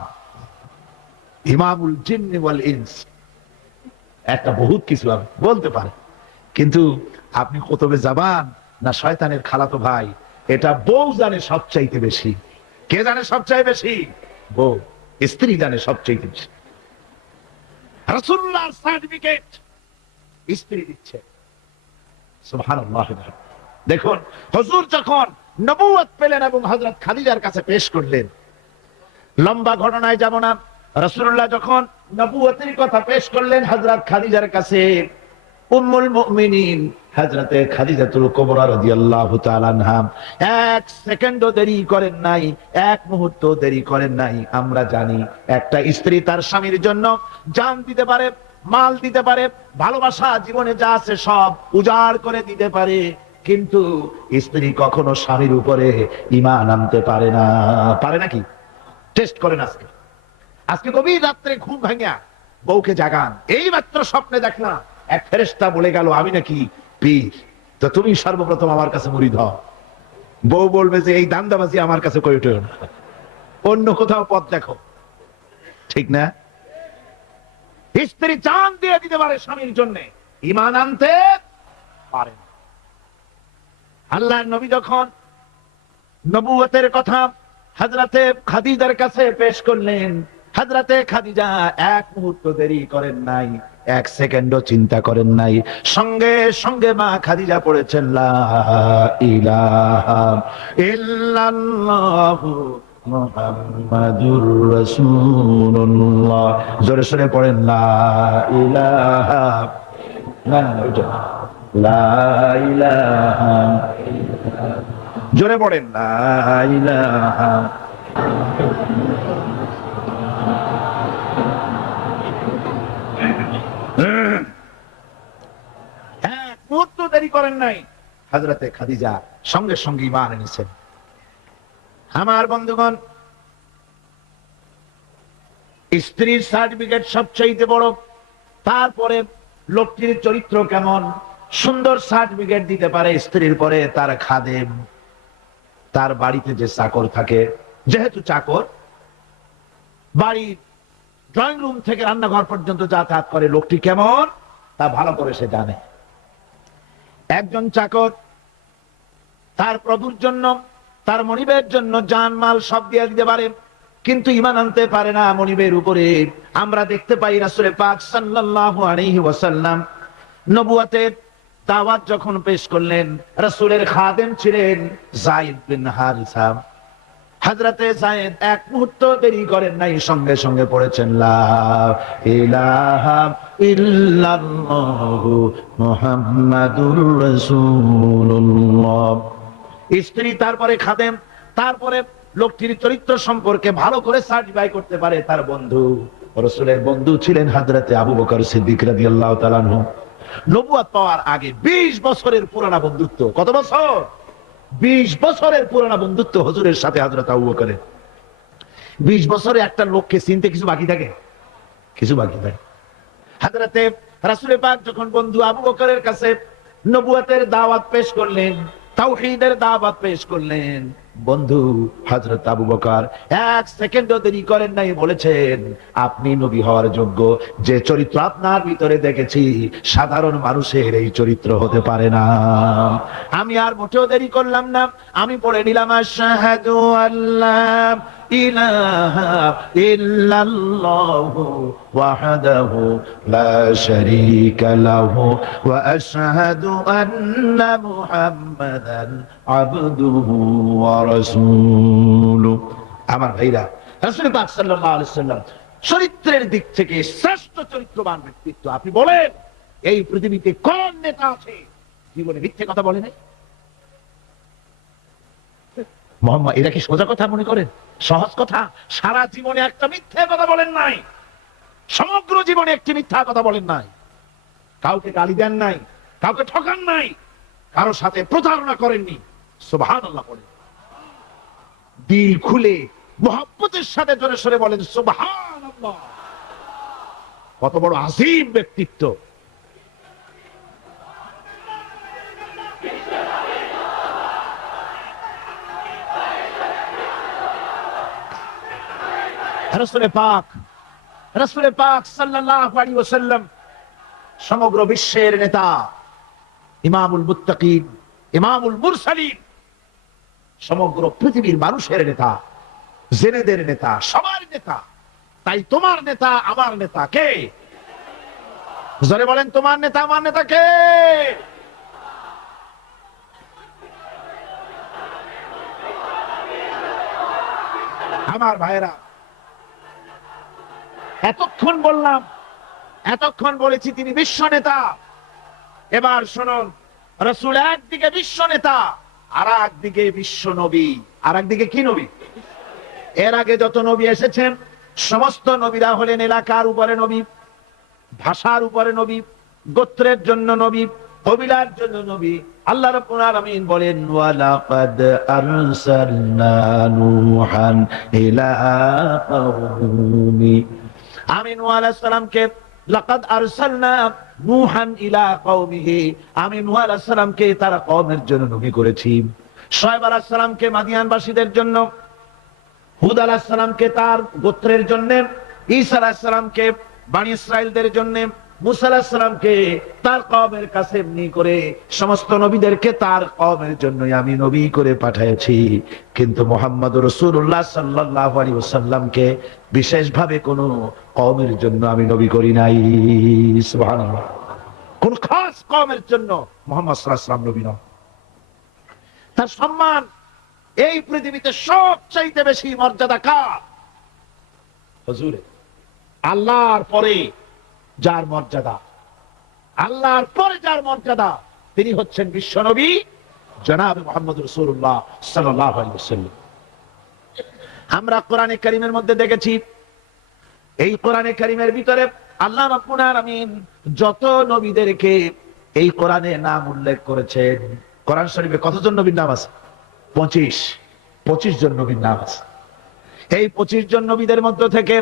ইমামুল জিন্নি ওয়াল ইনস, একটা বহুত কিছু আপনি বলতে পারেন, কিন্তু আপনি কুতুবে জামান না শয়তানের খালাতো ভাই এটা বউ জানে সবচাইতে বেশি। কে জানে সবচাইতে বেশি? বউ। স্ত্রী জানে সবচাইতে বেশি। রাসূলুল্লাহর সার্টিফিকেট স্ত্রী দিচ্ছে। সুবহানাল্লাহ। দেখুন, হুজুর যখন নবুয়ত পেলেন এবং হযরত খাদিজার কাছে পেশ করলেন, লম্বা ঘটনায় যাব না। রাসূলুল্লাহ যখন নবুয়তের কথা পেশ করলেন হযরত খাদিজার কাছে, উম্মুল মুমিনিন হযরতে খাদিজাতুল কুবরা রাদিয়াল্লাহু তাআলা আনহা এক সেকেন্ডও দেরি করেন নাই, এক মুহূর্ত দেরি করেন নাই। আমরা জানি একটা স্ত্রী তার স্বামীর জন্য জান দিতে পারে, মাল দিতে পারে, ভালোবাসা জীবনে যা আছে সব উজাড় করে দিতে পারে, কিন্তু স্ত্রী কখনো স্বামীর উপরে ঈমান আনতে পারে না। পারে নাকি? টেস্ট করেন। আজকে গভীর রাত্রে ঘুম ভাঙিয়া বউকে জাগান, এই মাত্র স্বপ্নে দেখলাম এক ফেরেশতা বলে গেল আমি নাকি পীর, তো তুমি সর্বপ্রথম আমার কাছে মুরিদ হও। বউ বলবে যে এই দান্দাবাজি আমার কাছে কই উঠে না, অন্য কোথাও পথ দেখো। ঠিক না? স্ত্রী জান দিয়ে দিতে পারে স্বামীর জন্য, ঈমান আনতে পারে না। আল্লাহর নবী যখন নবুয়তের কথা হযরতে খাদিজার কাছে পেশ করলেন, হযরতে খাদিজা এক মুহূর্ত দেরি করেন নাই, এক সেকেন্ডও চিন্তা করেন নাই, সঙ্গে সঙ্গে মা খাদিজা পড়েছেন লা ইলাহা ইল্লাল্লাহু মুহাম্মাদুর রাসূলুল্লাহ। জোরে সোরে পড়েন লা ইলাহা, না না ওইটা লা ইলাহা, জোরে পড়েন লা ইলাহা। এক মুহূর্ত দেরি করেন নাই, হযরতে খাদিজা সঙ্গে সঙ্গে ঈমান এনেছেন। আমার বন্ধুগণ, স্ত্রীর সার্টিফিকেট সবচাইতে বড়, তারপরে লোকটির চরিত্র কেমন, সুন্দর সার্টিফিকেট দিতে পারে স্ত্রীর পরে তার খাদেম, তার বাড়িতে যে চাকর থাকে, যেহেতু চাকর বাড়ির ড্রয়িং রুম থেকে রান্নাঘর পর্যন্ত যাতায়াত করে, লোকটি কেমন তা ভালো করে সে জানে। একজন চাকর তার প্রভুর জন্য, তার মনিবের জন্য জানমাল সব দিয়ে দিতে পারে, কিন্তু ঈমান আনতে পারে না মনিবের উপরে। আমরা দেখতে পাই রাসূল পাক সাল্লাল্লাহু আলাইহি ওয়াসাল্লাম নবুয়তের দাওয়াত যখন পেশ করলেন, রাসূলের খাদেম ছিলেন যায়েদ বিন হারিসা। হযরতে যায়েদ এক মুহূর্ত দেরি করেন নাই, সঙ্গে সঙ্গে পড়েছেন লা ইলাহা ইল্লাল্লাহু মুহাম্মাদুর রাসূলুল্লাহ। স্ত্রী, তারপরে খাদেম, তারপরে লোকটির চরিত্র সম্পর্কে ভালো করে সার্টিফাই করতে পারে তার বন্ধু। রাসূলের বন্ধু ছিলেন হযরতে আবু বকর সিদ্দিক রাদিয়াল্লাহু তাআলা আনহু। নবুয়ত পাওয়ার আগে 20 বছরের পুরানা বন্ধুত্ব। কত বছর? 20 বছরের পুরানা বন্ধুত্ব হুজুরের সাথে হযরত আবু বকরের। 20 বছরে একটা লোককে চিনতে কিছু বাকি থাকে? কিছু বাকি থাকে। হযরতে রাসূল পাক যখন বন্ধু আবু বকরের কাছে নবুয়তের দাওয়াত পেশ করলেন, তাওহীদের দাওয়াত পেশ করলেন। বন্ধু হযরত আবু বকর এক সেকেন্ডও দেরি করেন নাই, বলেছেন আপনি নবী হওয়ার যোগ্য। যে চরিত্র আপনার ভিতরে দেখেছি সাধারণ মানুষের এই চরিত্র হতে পারে না। আমি আর মোটেও দেরি করলাম না, আমি পড়ে নিলাম আশহাদু আল্লাহ ইলাহা ইল্লাল্লাহু ওয়াহদাহু লা শারীকা লাহু ওয়া আশহাদু আন্না মুহাম্মাদান আবদুহু ওয়া রাসূলুহু। আমার ভাইরা, রাসূল পাক সাল্লাল্লাহু আলাইহি ওয়াসাল্লাম চরিত্রের দিক থেকে শ্রেষ্ঠ চরিত্রবান ব্যক্তিত্ব। আপনি বলেন এই পৃথিবীতে কোন নেতা আছে জীবনে মিথ্যে কথা বলে নাই? মোহাম্মদ, এরা কি সোজা কথা মনে করেন? সহজ কথা? সারা জীবনে একটা মিথ্যে কথা বলেন নাই, সমগ্র জীবনে একটি মিথ্যা কথা বলেন নাই, কাউকে গালি দেন নাই, কাউকে ঠকান নাই, কারোর সাথে প্রতারণা করেননি। সুবহানাল্লাহ বলেন, দিল খুলে মুহাব্বতের সাথে জোরে সরে বলেন সুবহানাল্লাহ। কত বড় আযীম ব্যক্তিত্ব! রাসূল পাক সাল্লাল্লাহু আলাইহি ওয়াসাল্লাম সমগ্র বিশ্বের নেতা, ইমামুল মুত্তাকিন, ইমামুল মুরসালিন, সমগ্র পৃথিবীর মানুষের নেতা, জেনেদের নেতা, সবার নেতা। তাই তোমার নেতা আমার নেতা কে? জোরে বলেন, তোমার নেতা আমার নেতা কে? আমার ভাইরা, এতক্ষণ বললাম, এতক্ষণ বলেছি তিনি বিশ্ব নেতা। এবার শুনুন, রাসূল একদিকে বিশ্ব নেতা, আর একদিকে বিশ্ব নবী। আর একদিকে কি নবী? এর আগে যত নবী এসেছেন সমস্ত নবীরা হলেন এলাকার উপরে নবী, ভাষার উপরে নবী, গোত্রের জন্য নবী, কবিলার জন্য নবী। আল্লাহ রাব্বুল আলামিন বলেন ওয়ালাকাদ আরসালনা নূহান ইলা কওমি। আমি নূহ আলাইহিস সালামকে লাকাদ আরসালনা নূহান ইলা কওমিহি, আমি নূহ আলাইহিস সালামকে তার কওমের জন্য নবী করেছি। শুআয়ব আলাইহিস সালামকে মাদিয়ানবাসীদের জন্য, হুদ আলাইহিস সালামকে তার গোত্রের জন্য, ঈসা আলাইহিস সালামকে বনি ইসরাইলদের জন্য, মুসা আলাইহিস সালামকে তার কওমের কাছে এমনি করে সমস্ত নবীদেরকে তার কওমের জন্যই আমি নবী করে পাঠিয়েছি। কিন্তু মুহাম্মদুর রাসূলুল্লাহ সাল্লাল্লাহু আলাইহি ওয়াসাল্লামকে বিশেষভাবে কোন কওমের জন্য আমি নবী করি নাই। সুবহানাল্লাহ। কোন খাস কওমের জন্য মুহাম্মদ সাল্লাল্লাহু আলাইহি ওয়াসাল্লাম নবী নন। তার সম্মান এই পৃথিবীতে সবচাইতে বেশি মর্যাদা কার? হুজুরের। আল্লাহর পরে যার মর্যাদা, আল্লাহর পরে যার মর্যাদা, তিনি হচ্ছেন বিশ্বনবী জনাব মুহাম্মদ রাসূলুল্লাহ সাল্লাল্লাহু আলাইহি ওয়াসাল্লাম। আমরা কোরআনে কারীমের মধ্যে দেখেছি, এই কোরআনে কারীমের ভিতরে আল্লাহ রাব্বুল আলামিন যত নবীদেরকে এই কোরআনে নাম উল্লেখ করেছেন, কোরআন শরীফে কতজন নবীর নাম আছে? 25 জন নবীর নাম আছে। এই 25 জন নবীদের মধ্য থেকে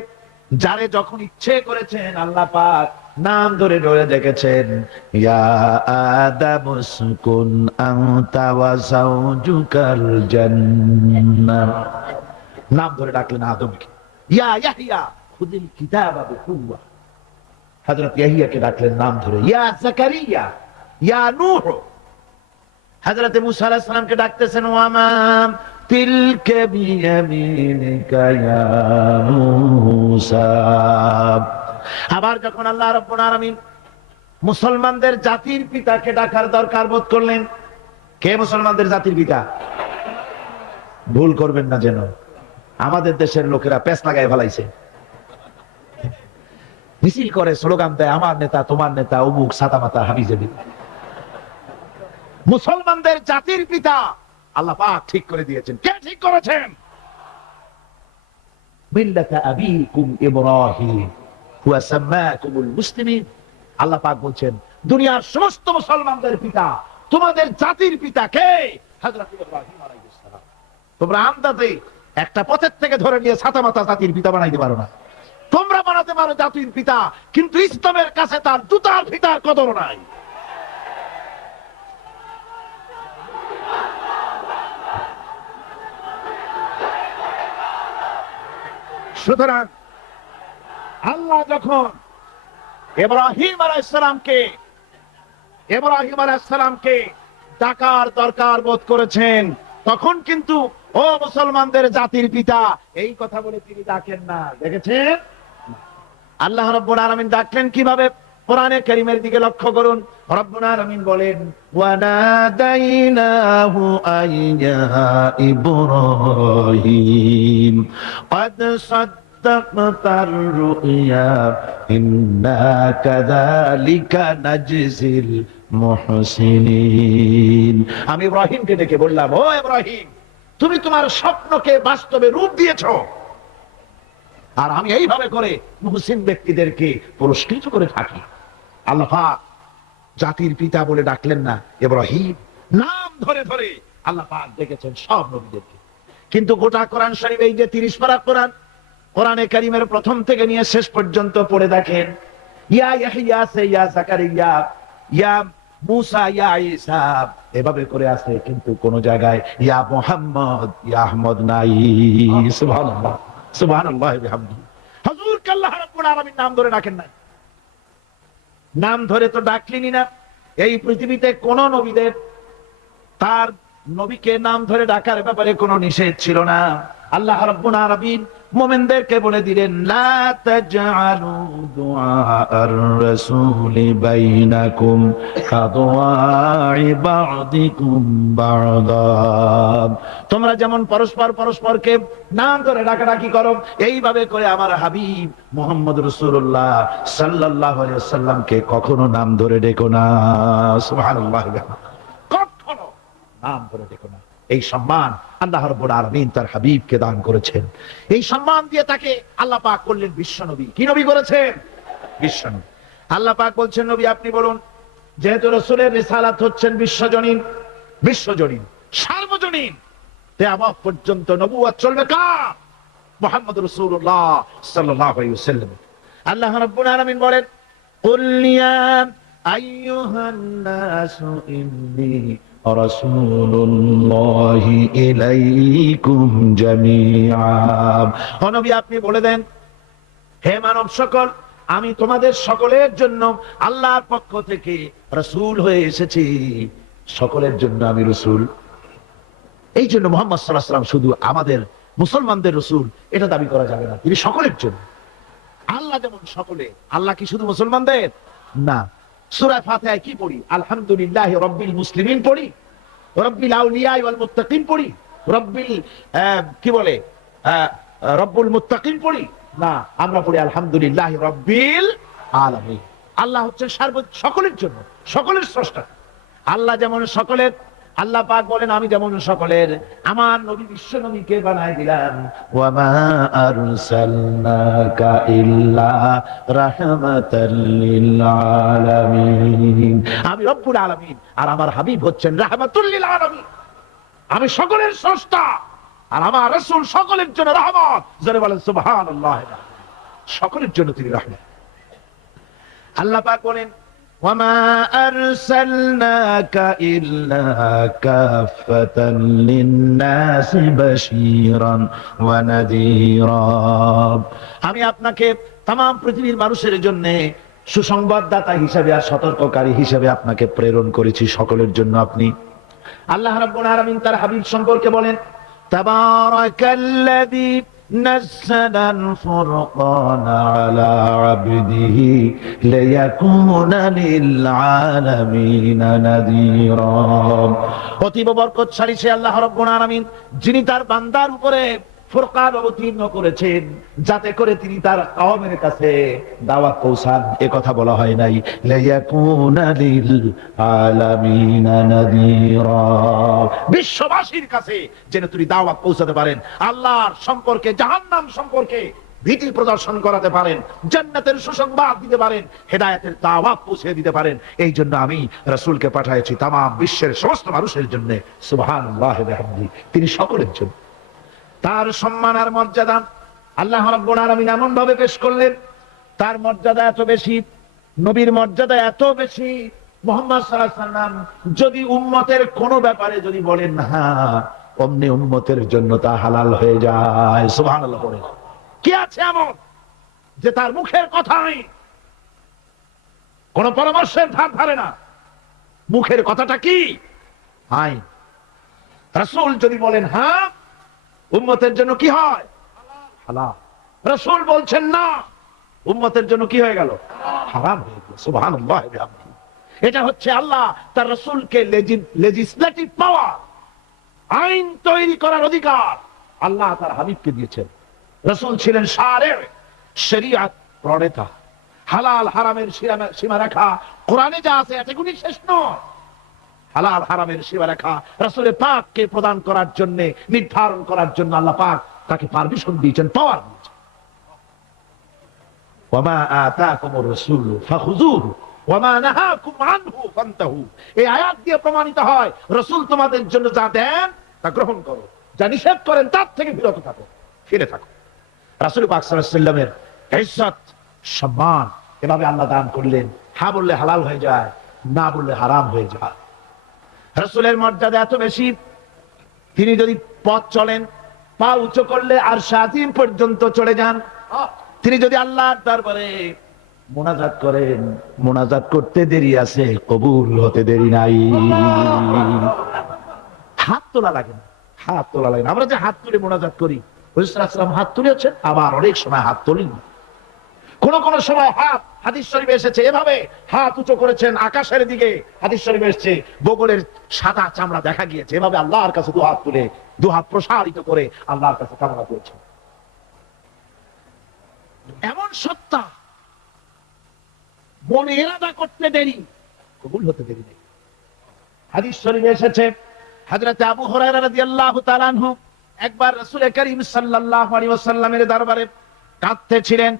যারে যখন ইচ্ছে করেছেন আল্লাহ পাক নাম ধরে ধরে ডেকেছেন। ইয়া আদামু উসকুন আনতা ওয়া যাওজুকাল জান্নাহ, নাম ধরে ডাকলেন আদমকে। ইয়া ইয়াহইয়া খুযিল কিতাবা বিকুওয়া, হযরত ইয়াহইয়াকে ডাকলেন নাম ধরে। ইয়া যাকারিয়া, ইয়া নূহ। হযরত মুসা আলাইহিস সালামকে ডাকতেছেন ওয়া মা তিলকা বিয়ামিনিকা ইয়া মূসা। আবার যখন আল্লাহ রাব্বুল আলামিন মুসলমানদের জাতির পিতাকে ডাকার দরকার বোধ করলেন, কে মুসলমানদের জাতির পিতা? ভুল করবেন না যেন, আমাদের দেশের লোকেরা পেছ লাগায় ফেলাইছে, মিছিল করে, স্লোগান দেয় আমার নেতা, তোমার নেতা, অমুক ছাতা মাতা হাবিজাবি। মুসলমানদের জাতির পিতা আল্লাহ পাক ঠিক করে দিয়েছেন। কে ঠিক করেছেন? মিল্লাতা আবিকুম ইব্রাহিম ওয়া সাম্মাকুমুল মুসলিমিন। আল্লাহ পাক বলছেন দুনিয়ার সমস্ত মুসলমানদের পিতা, তোমাদের জাতির পিতা কে? হযরত ইব্রাহিম আলাইহিস সালাম। তোমরা আমদাতে একটা পথের থেকে ধরে নিয়ে ছাতা মাতা জাতির পিতা বানাইতে পারো না। তোমরা বানাতে পারো জাতির পিতা, কিন্তু ইসলামের কাছে তার জুতার পিতার কদর নাই। সুতরাং আল্লাহ যখন ইব্রাহিম আলাইহিসসালামকে ডাকার দরকার বোধ করেছেন, তখন কিন্তু ও মুসলমানদের জাতির পিতা এই কথা বলে তিনি ডাকেন না। দেখেছেন আল্লাহ রাব্বুল আলামিন ডাকলেন কিভাবে? কোরআনে কারীমের দিকে লক্ষ্য করুন। রব্বুল আলামিন বলেন, ওয়ানাদাইনাহু আইয়া ইব্রাহিম ক্বাদ সাদ্দাকতার রুইয়া ইন্না কাযালিকা নাজজিল মুহসিনিন। আমি ইব্রাহিমকে ডেকে বললাম, ও ইব্রাহিম, তুমি তোমার স্বপ্নকে বাস্তবে রূপ দিয়েছো, আর আমি এইভাবে করে মুহসিন ব্যক্তিদেরকে পুরস্কৃত করে থাকি। আল্লাহ পাক জাতির পিতা বলে ডাকলেন না, ইব্রাহিম নাম ধরে ধরে আল্লাহ পাক ডেকেছেন সব নবীদেরকে। কিন্তু গোটা কোরআন শরীফ, এই যে 30 পারা কোরআন, কোরআনে কারীমের প্রথম থেকে নিয়ে শেষ পর্যন্ত পড়ে দেখেন, ইয়া ইয়াহইয়া সে ইয়া জাকারিয়া, ইয়া মুসা, ইয়া ঈসা, এভাবে করে আছে, কিন্তু কোন জায়গায় ইয়া মুহাম্মদ, ইয়া আহমদ নাই। সুবহানাল্লাহ, সুবহানাল্লাহ বিহামদিহি। হুজুরকে আল্লাহ রাব্বুল আলামিন নাম ধরে ডাকেন না। নাম ধরে তো ডাকলেনই না। এই পৃথিবীতে কোন নবীদের তার নবীকে নাম ধরে ডাকার ব্যাপারে কোনো নিষেধ ছিল না। আল্লাহ রাব্বুল আলামিন মুমিনদেরকে বলে দিলেন, লা তাজআলু দুআআর রাসূলি বাইনাকুম কাদুআই বা'দিকুম বা'দা। তোমরা যেমন পরস্পরকে নাম ধরে ডাকাডাকি করো, এইভাবে করে আমার হাবিব মুহাম্মদ রাসূলুল্লাহ সাল্লাল্লাহু আলাইহি ওয়াসাল্লামকে কখনো নাম ধরে ডেকো না। সুবহানাল্লাহ, কখনো নাম ধরে ডেকো না। এই সম্মান আল্লাহ রাব্বুল আলামিন তার হাবিবকে দান করেছেন। এই সম্মান দিয়ে তাকে আল্লাহ পাক করলেন বিশ্ব নবী। কি নবী করেছেন? বিশ্ব নবী। আল্লাহ পাক বলছেন, নবী আপনি বলুন, যেহেতু রাসূলের রিসালাত হচ্ছেন বিশ্বজনীন, সার্বজনীন, কিয়ামত পর্যন্ত নবুয়ত চলবে কার? মুহাম্মদ রাসূলুল্লাহ সাল্লাল্লাহু আলাইহি ওয়াসাল্লাম। আল্লাহ রাব্বুল আলামিন বলেন, কুল ইয়া আইয়ুহান নাসু ইন্নী রাসূলুল্লাহি ইলাইকুম জামিআ। ও নবী আপনি বলে দেন, হে মানব সকল, আমি তোমাদের সকলের জন্য আল্লাহর পক্ষ থেকে রাসূল হয়ে এসেছি। সকলের জন্য আমি রাসূল। এই জন্য মুহাম্মদ সাল্লাল্লাহু আলাইহি ওয়াসাল্লাম শুধু আমাদের মুসলমানদের রাসূল এটা দাবি করা যাবে না, তিনি সকলের জন্য। আল্লাহ যেমন সকলে, আল্লাহ কি শুধু মুসলমানদের না? সূরা ফাতিহায় কি পড়ি? আলহামদুলিল্লাহি রাব্বিল মুসলিমিন পড়ি, রাব্বিল আউলিয়া ওয়াল মুত্তাকিন পড়ি, রাব্বিল কি বলে রব্বুল মুত্তাকিন পড়ি না, আমরা পড়ি আলহামদুলিল্লাহি রাব্বিল আলামিন। আল্লাহ হচ্ছেন সকলের জন্য, সকলের স্রষ্টা। আল্লাহ যেমন সকলের, আল্লাহ পাক বলেন আমি যেমন সকলের, আমার নবী বিশ্ব নবীকে বানায় দিলাম, ওয়া মা আরসালনাকা ইল্লা রাহমাতাল লিল আলামিন। আমি রব্বুল আলামিন আর আমার হাবিব হচ্ছেন রাহমাতুল লিল আলামিন। আমি সকলের স্রষ্টা আর আমার রাসূল সকলের জন্য রহমত। যারা বলেন সুবহানাল্লাহ, সকলের জন্য তিনি রহমত। আল্লাহ পাক বলেন, وما أرسلناك إلا كافة للناس بشيرا ونذيرا। আমি আপনাকে तमाम পৃথিবীর মানুষের জন্য সুসংবাদদাতা হিসেবে আর সতর্ককারী হিসেবে আপনাকে প্রেরণ করেছি, সকলের জন্য আপনি। আল্লাহ রাব্বুল আলামিন তার হাবিব সম্পর্কে বলেন, তাবারাকাল্লাযী نزل الفرقان على عبده ليكون للعالمين نذيرا। অতীব বরকতশালী সে আল্লাহ রাব্বুল আলামিন, যিনি তার বান্দার উপরে ফুরকান অবতীর্ণ করেছেন, যাতে করে তিনি তার কওমের কাছে দাওয়াত পৌঁছান। এ কথা বলা হয় নাই, লিয়াকুনা লিল আলামিনা নাযীরা, বিশ্ববাসীর কাছে যেন তিনি দাওয়াত পৌঁছাতে পারেন, আল্লাহর সম্পর্কে, জাহান্নাম সম্পর্কে ভীতি প্রদর্শন করাতে পারেন, জান্নাতের সুসংবাদ দিতে পারেন, হেদায়েতের দাওয়াত পৌঁছে দিতে পারেন। এই জন্য আমি রাসূলকে পাঠিয়েছি তামাম বিশ্বের সমস্ত মানুষের জন্য। সুবহানাল্লাহি ওয়া বিহামদিহি, তিনি সকলের জন্য। তার সম্মান আর মর্যাদা আল্লাহ রাব্বুল আলামিন এমন ভাবে পেশ করলেন, তার মর্যাদা এত বেশি, নবীর মর্যাদা এত বেশি, মুহাম্মদ সাল্লাল্লাহু আলাইহি ওয়াসাল্লাম যদি উম্মতের কোন ব্যাপারে যদি বলেন হ্যাঁ, অমনি উম্মতের জন্য তা হালাল হয়ে যায়। সুবহানাল্লাহ বলেন, কি আছে এমন যে তার মুখের কথাই কোন পরামর্শের ধার ধারে না? মুখের কথাটা কি? আইন। রাসূল যদি বলেন হ্যাঁ, উম্মতের জন্য কি হয়? হালাল। রাসূল বলছেন না, উম্মতের জন্য কি হয়ে গেল? হারাম হয়ে গেল। সুবহানাল্লাহ। এটা হচ্ছে আল্লাহ তার রাসূলকে লেজিসলেটিভ পাওয়ার, আইন তৈরি করার অধিকার আল্লাহ তার হাবিবকে দিয়েছেন। রাসূল ছিলেন শারে, শরীয়ত প্রণেতা। হালাল হারামের সীমারেখা কোরআনে যা আছে এতগুলি শেষ নয়। হালাল হারামের সীমারেখা রাসূল পাককে প্রদান করার জন্য, নির্ধারণ করার জন্য আল্লাহ পাক তাকে পারমিশন দিয়েছেন, পাওয়ার দিয়েছেন। ওয়ামা আতাকুমুর রাসূলু ফাখুযুহু ওয়ামা নাহাকুম আনহু ফান্তাহু। এই আয়াত দিয়ে প্রমাণিত হয় রাসূল তোমাদের জন্য যা দেন তা গ্রহণ করো, যা নিষেধ করেন তার থেকে বিরত থাকো, ফিরে থাকো। রাসূল পাক সাল্লাল্লাহু আলাইহি ওয়াসাল্লামের ইজ্জত সম্মান এভাবে আল্লাহ দান করলেন। হ্যাঁ বললে হালাল হয়ে যায়, না বললে হারাম হয়ে যায়। রাসূলের মর্যাদা এত বেশি, তিনি যদি পথ চলেন, পা উঁচু করলে আর শাযিম পর্যন্ত চলে যান। তিনি যদি আল্লাহর দরবারে মোনাজাত করেন, মোনাজাত করতে দেরি আছে, কবুল হতে দেরি নাই। হাত তোলা লাগে না, হাত তোলা লাগে না। আমরা যে হাত তুলে মোনাজাত করি, রাসূল সাল্লাল্লাহু আলাইহি ওয়াসাল্লাম হাত তুলেছেন, আবার অনেক সময় হাত তোলেন। কোন কোন সময় হাত, হাদিস শরীফে এসেছে, এভাবে হাত উঁচু করেছেন আকাশের দিকে। হাদিস শরীফে এসেছে বগলের সাদা চামড়া দেখা গিয়েছে, এভাবে আল্লাহর কাছে দু হাত তুলে, দু হাত প্রসারিত করে আল্লাহর কাছে কামনা করেছেন। এমন সত্তা, মনে ইরাদা করতে দেরি, কবুল হতে দেরি নেই। হাদিস শরীফে এসেছে হযরত আবু হুরায়রা রাদিয়াল্লাহু তাআলা আনহু একবার রাসূল করিম সাল্লাল্লাহু আলাইহি ওয়াসাল্লামের দরবারে কাঁদতেছিলেন।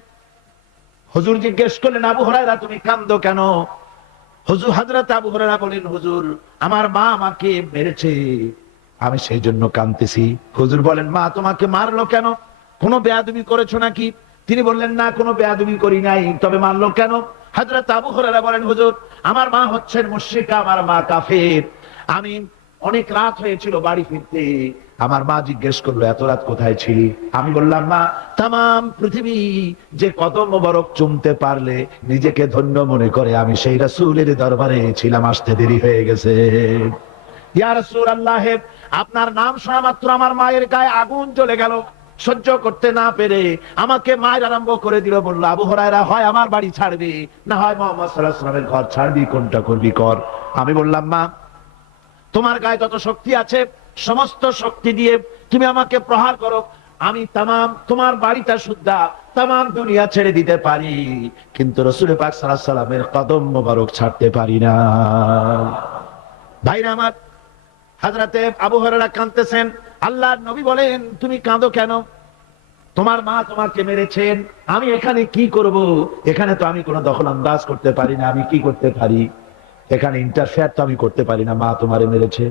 হুজুর জিজ্ঞেস করলেন, আবু হুরায়রা তুমি কাঁদো কেন? হুজুর, হযরত আবু হুরায়রা বলেন, হুজুর আমার মা আমাকে মেরেছে, আমি সেই জন্য কাঁদতেছি। হুজুর বলেন, মা তোমাকে মারলো কেন? কোনো বেয়াদবি করেছো নাকি? তিনি বললেন, না কোনো বেয়াদবি করি নাই, তবে মারলো কেন? হযরত আবু হুরায়রা বলেন, হুজুর আমার মা হচ্ছেন মুশরিকা, আমার মা কাফের। আমি অনেক রাত হয়েছিল বাড়ি ফিরতে, আমার মা জিজ্ঞেস করলো এত রাত কোথায় ছিলি? আমি বললাম, মা তাম পৃথিবী যে কদম মোবারক চুমতে পারলে নিজেকে ধন্য মনে করে, আমি সেই রাসূলের দরবারে ছিলাম, আসতে দেরি হয়ে গেছে। ইয়া রাসূলুল্লাহ, আপনার নাম শোনা মাত্র আমার মায়ের গায়ে আগুন জ্বলে গেল। সহ্য করতে না পেরে আমাকে মায়ের আরম্ভ করে দিল। বলল, আবু হুরায়রা হয় আমার বাড়ি ছাড়বি, না হয় মুহাম্মদ সাল্লাল্লাহু আলাইহি ওয়াসাল্লামের ঘর ছাড়বি, কোনটা করবি কর। আমি বললাম, মা তোমার গায়ে যত শক্তি আছে সমস্ত শক্তি দিয়ে তুমি আমাকে প্রহার করো, আমি তামাম তোমার বাড়িটা সুদ্ধা তামাম দুনিয়া ছেড়ে দিতে পারি, কিন্তু রাসূল পাক সাল্লাল্লাহু আলাইহি ওয়াসাল্লামের কদম মোবারক ছাড়তে পারি না। ভাইরা আমার, হযরতে আবু হুরায়রা কাঁদতেছেন। আল্লাহর নবী বলেন, তুমি কাঁদো কেন? তোমার মা তোমাকে মেরেছেন, আমি এখানে কি করব? এখানে তো আমি কোনো দখল আন্দাজ করতে পারি না, আমি কি করতে পারি? এখানে ইন্টারফেয়ার তো আমি করতে পারি না, মা তোমারে মেরেছে।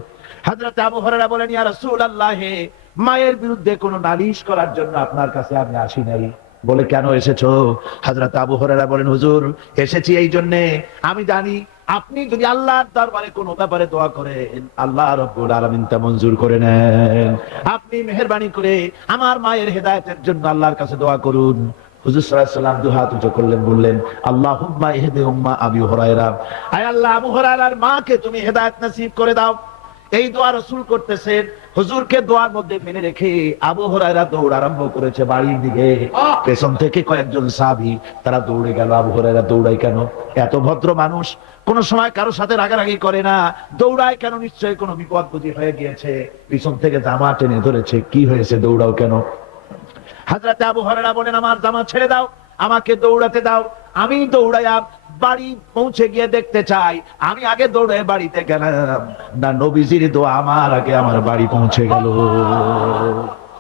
হযরত আবু হুরায়রা বলেন, ইয়া রাসূলুল্লাহ, মায়ের বিরুদ্ধে কোনো নালিশ করার জন্য আপনার কাছে আমি আসি নাই। বলে, কেন এসেছো? হযরত আবু হুরায়রা বলেন, হুজুর এসেছি এই জন্য, আমি জানি আপনি যদি আল্লাহর দরবারে কোনো ব্যাপারে দোয়া করেন, আল্লাহ রাব্বুল আলামিন তা মঞ্জুর করে নেন। আপনি মেহেরবানি করে আমার মায়ের হেদায়েতের জন্য আল্লাহর কাছে দোয়া করুন। হুজুর সাল্লাল্লাহু আলাইহি ওয়াসাল্লাম দুই হাত উঁচু করলেন, বললেন, আল্লাহুম্মা ইহদি উম্মা আবি হুরায়রা, আয় আল্লাহ আবু হুরায়রার মাকে তুমি হেদায়েত নসিব করে দাও। এই দোয়া রাসূল করতেছেন। হুজুরকে দোয়ার মধ্যে ফেলে রেখে আবু হুরায়রা দৌড় আরম্ভ করেছে বাড়ির দিকে। পেছন থেকে কয়েকজন সাহাবী তারা দৌড়ে গেল। আবু হুরায়রা দৌড়ায় কেন? এত ভদ্র মানুষ, কোন সময় কারোর সাথে রাগারাগি করে না, দৌড়ায় কেন? নিশ্চয়ই কোনো বিপদ বুঝি হয়ে গিয়েছে, পিছন থেকে জামা টেনে ধরেছে। কি হয়েছে, দৌড়াও কেন? হযরত আবু হুরায়রা বলেন, আমার জামা ছেড়ে দাও, আমাকে দৌড়াতে দাও। আমি দৌড়াইয়া বাড়ি পৌঁছে গিয়ে দেখতে চাই আমি আগে দৌড়ে বাড়িতে গেলাম না নবীজির দোয়া আমার আগে আমার বাড়ি পৌঁছে গেল।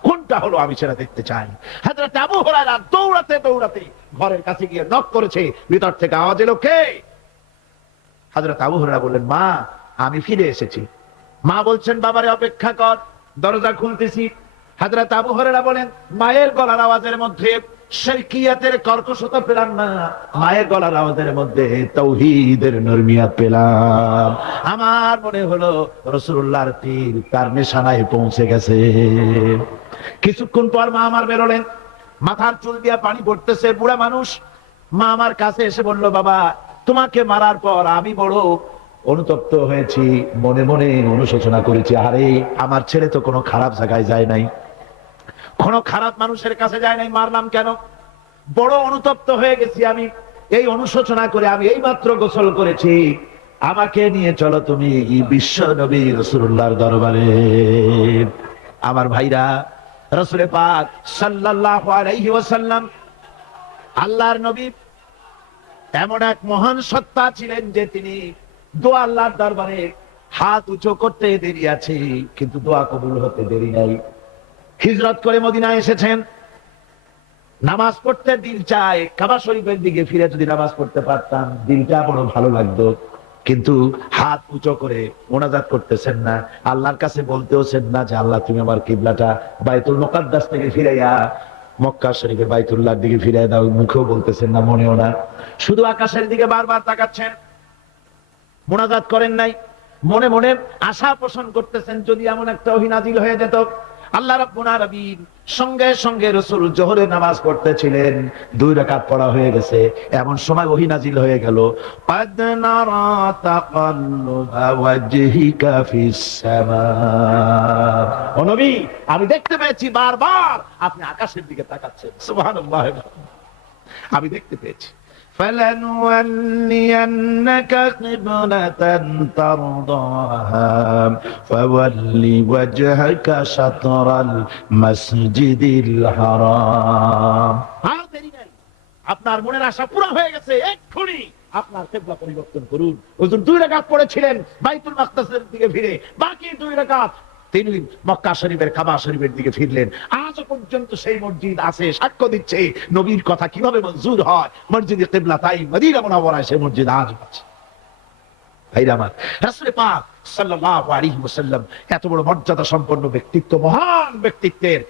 কোনটা হলো আমি সেটা দেখতে চাই। হযরত আবু হুরায়রা দৌড়াতে দৌড়াতে ঘরের কাছে গিয়ে নক করেছে। ভিতর থেকে আওয়াজ এলো, কে? হযরত আবু হুরায়রা বললেন, মা আমি ফিরে এসেছি। মা বলছেন, বাবারে অপেক্ষা কর, দরজা খুলতেছি। হযরত আবু হুরায়রা বলেন, মায়ের গলার আওয়াজের মধ্যে শিরকিয়াতের কর্কশতা পেলাম না, মায়ের গলার আওয়াজের মধ্যে তাওহীদের নরমিয়াত পেলাম। আমার মনে হলো রাসূলুল্লাহর তীর তার নিশানায় পৌঁছে গেছে। কিছুক্ষণ পর মা আমার বেরোলেন। মাথার চুল দিয়া পানি পড়তেছে, বুড়া মানুষ। মা আমার কাছে এসে বলল, বাবা তোমাকে মারার পর আমি বড় অনুতপ্ত হয়েছি, মনে মনে অনুশোচনা করেছি, আরে আমার ছেলে তো কোনো খারাপ জায়গায় যায় নাই, কোনো খারাপ মানুষের কাছে যায় নাই, মারলাম কেন? বড় অনুতপ্ত হয়ে গেছি আমি, এই অনুশোচনা করে আমি এই মাত্র গোসল করেছি, আমাকে নিয়ে চলো তুমি বিশ্ব নবী রাসূলুল্লাহর দরবারে। আমার ভাইরা, রাসূল পাক সাল্লাল্লাহু আলাইহি ওয়াসাল্লাম আল্লাহর নবী এমন এক মহান সত্তা ছিলেন যে তিনি দোয়া আল্লাহর দরবারে হাত উঁচু করতে দেরি আছে, কিন্তু দোয়া কবুল হতে দেরি নাই। হিজরত করে মদিনায় এসেছেন, নামাজ পড়তে দিল চায়, কাবা শরীফের দিকে ফিরে যদি নামাজ পড়তে পারতাম দিলটা বড় ভালো লাগতো, কিন্তু হাত উঁচু করে মোনাজাত করতেছেন না, আল্লাহর কাছে বলতেওছেন না যে আল্লাহ তুমি আমার কিবলাটা বাইতুল মুকাদ্দাস থেকে ফিরাইয়া মক্কা শরীফে বাইতুল্লাহর দিকে ফিরাই দাও, মুখেও বলতেছেন না, মনেও না, শুধু আকাশের দিকে বারবার তাকাচ্ছেন, মোনাজাত করেন নাই, মনে মনে আশা পোষণ করতেছেন যদি এমন একটা ওহী নাজিল হয়ে যেত। আল্লাহ রাব্বুল আলামিন সঙ্গে সঙ্গে রাসূল যোহরের নামাজ পড়তেছিলেন, 2 রাকাত পড়া হয়ে গেছে, এমন সময় ওহী নাজিল হয়ে গেল, কাদ নারা তাকাল্লুবা ওয়াজহিকা ফিস সামা। ও নবী, আমি দেখতে পেয়েছি বারবার আপনি আকাশের দিকে তাকাচ্ছেন। সুবহানাল্লাহ, আমি দেখতে পেয়েছি। فلنولينك قبلة ترضاها فول وجهك شطر المسجد الحرام। আপনার মনের আশা পুরো হয়ে গেছে, এক্ষুনি আপনার কিবলা পরিবর্তন করুন। হুজুর 2 রাকাত পড়েছিলেন বাইতুল মাকদাসের দিকে ফিরে, বাকি 2 রাকাত তিনি মক্কা শরীফের কাবা শরীফের দিকে ফিরলেন। আজ পর্যন্ত সেই মসজিদ আছে, সাক্ষ্য দিচ্ছে নবীর কথা কিভাবে মঞ্জুর হয়। মসজিদে কিবলা তাই মদিনা মুনাওয়ারায় সেই মসজিদ আজ আছে। ভাইরা আমার, রাসূল পাক সাল্লাল্লাহু আলাইহি ওয়াসাল্লাম এত বড় মর্যাদা সম্পন্ন ব্যক্তিত্ব, মহান ব্যক্তিত্বের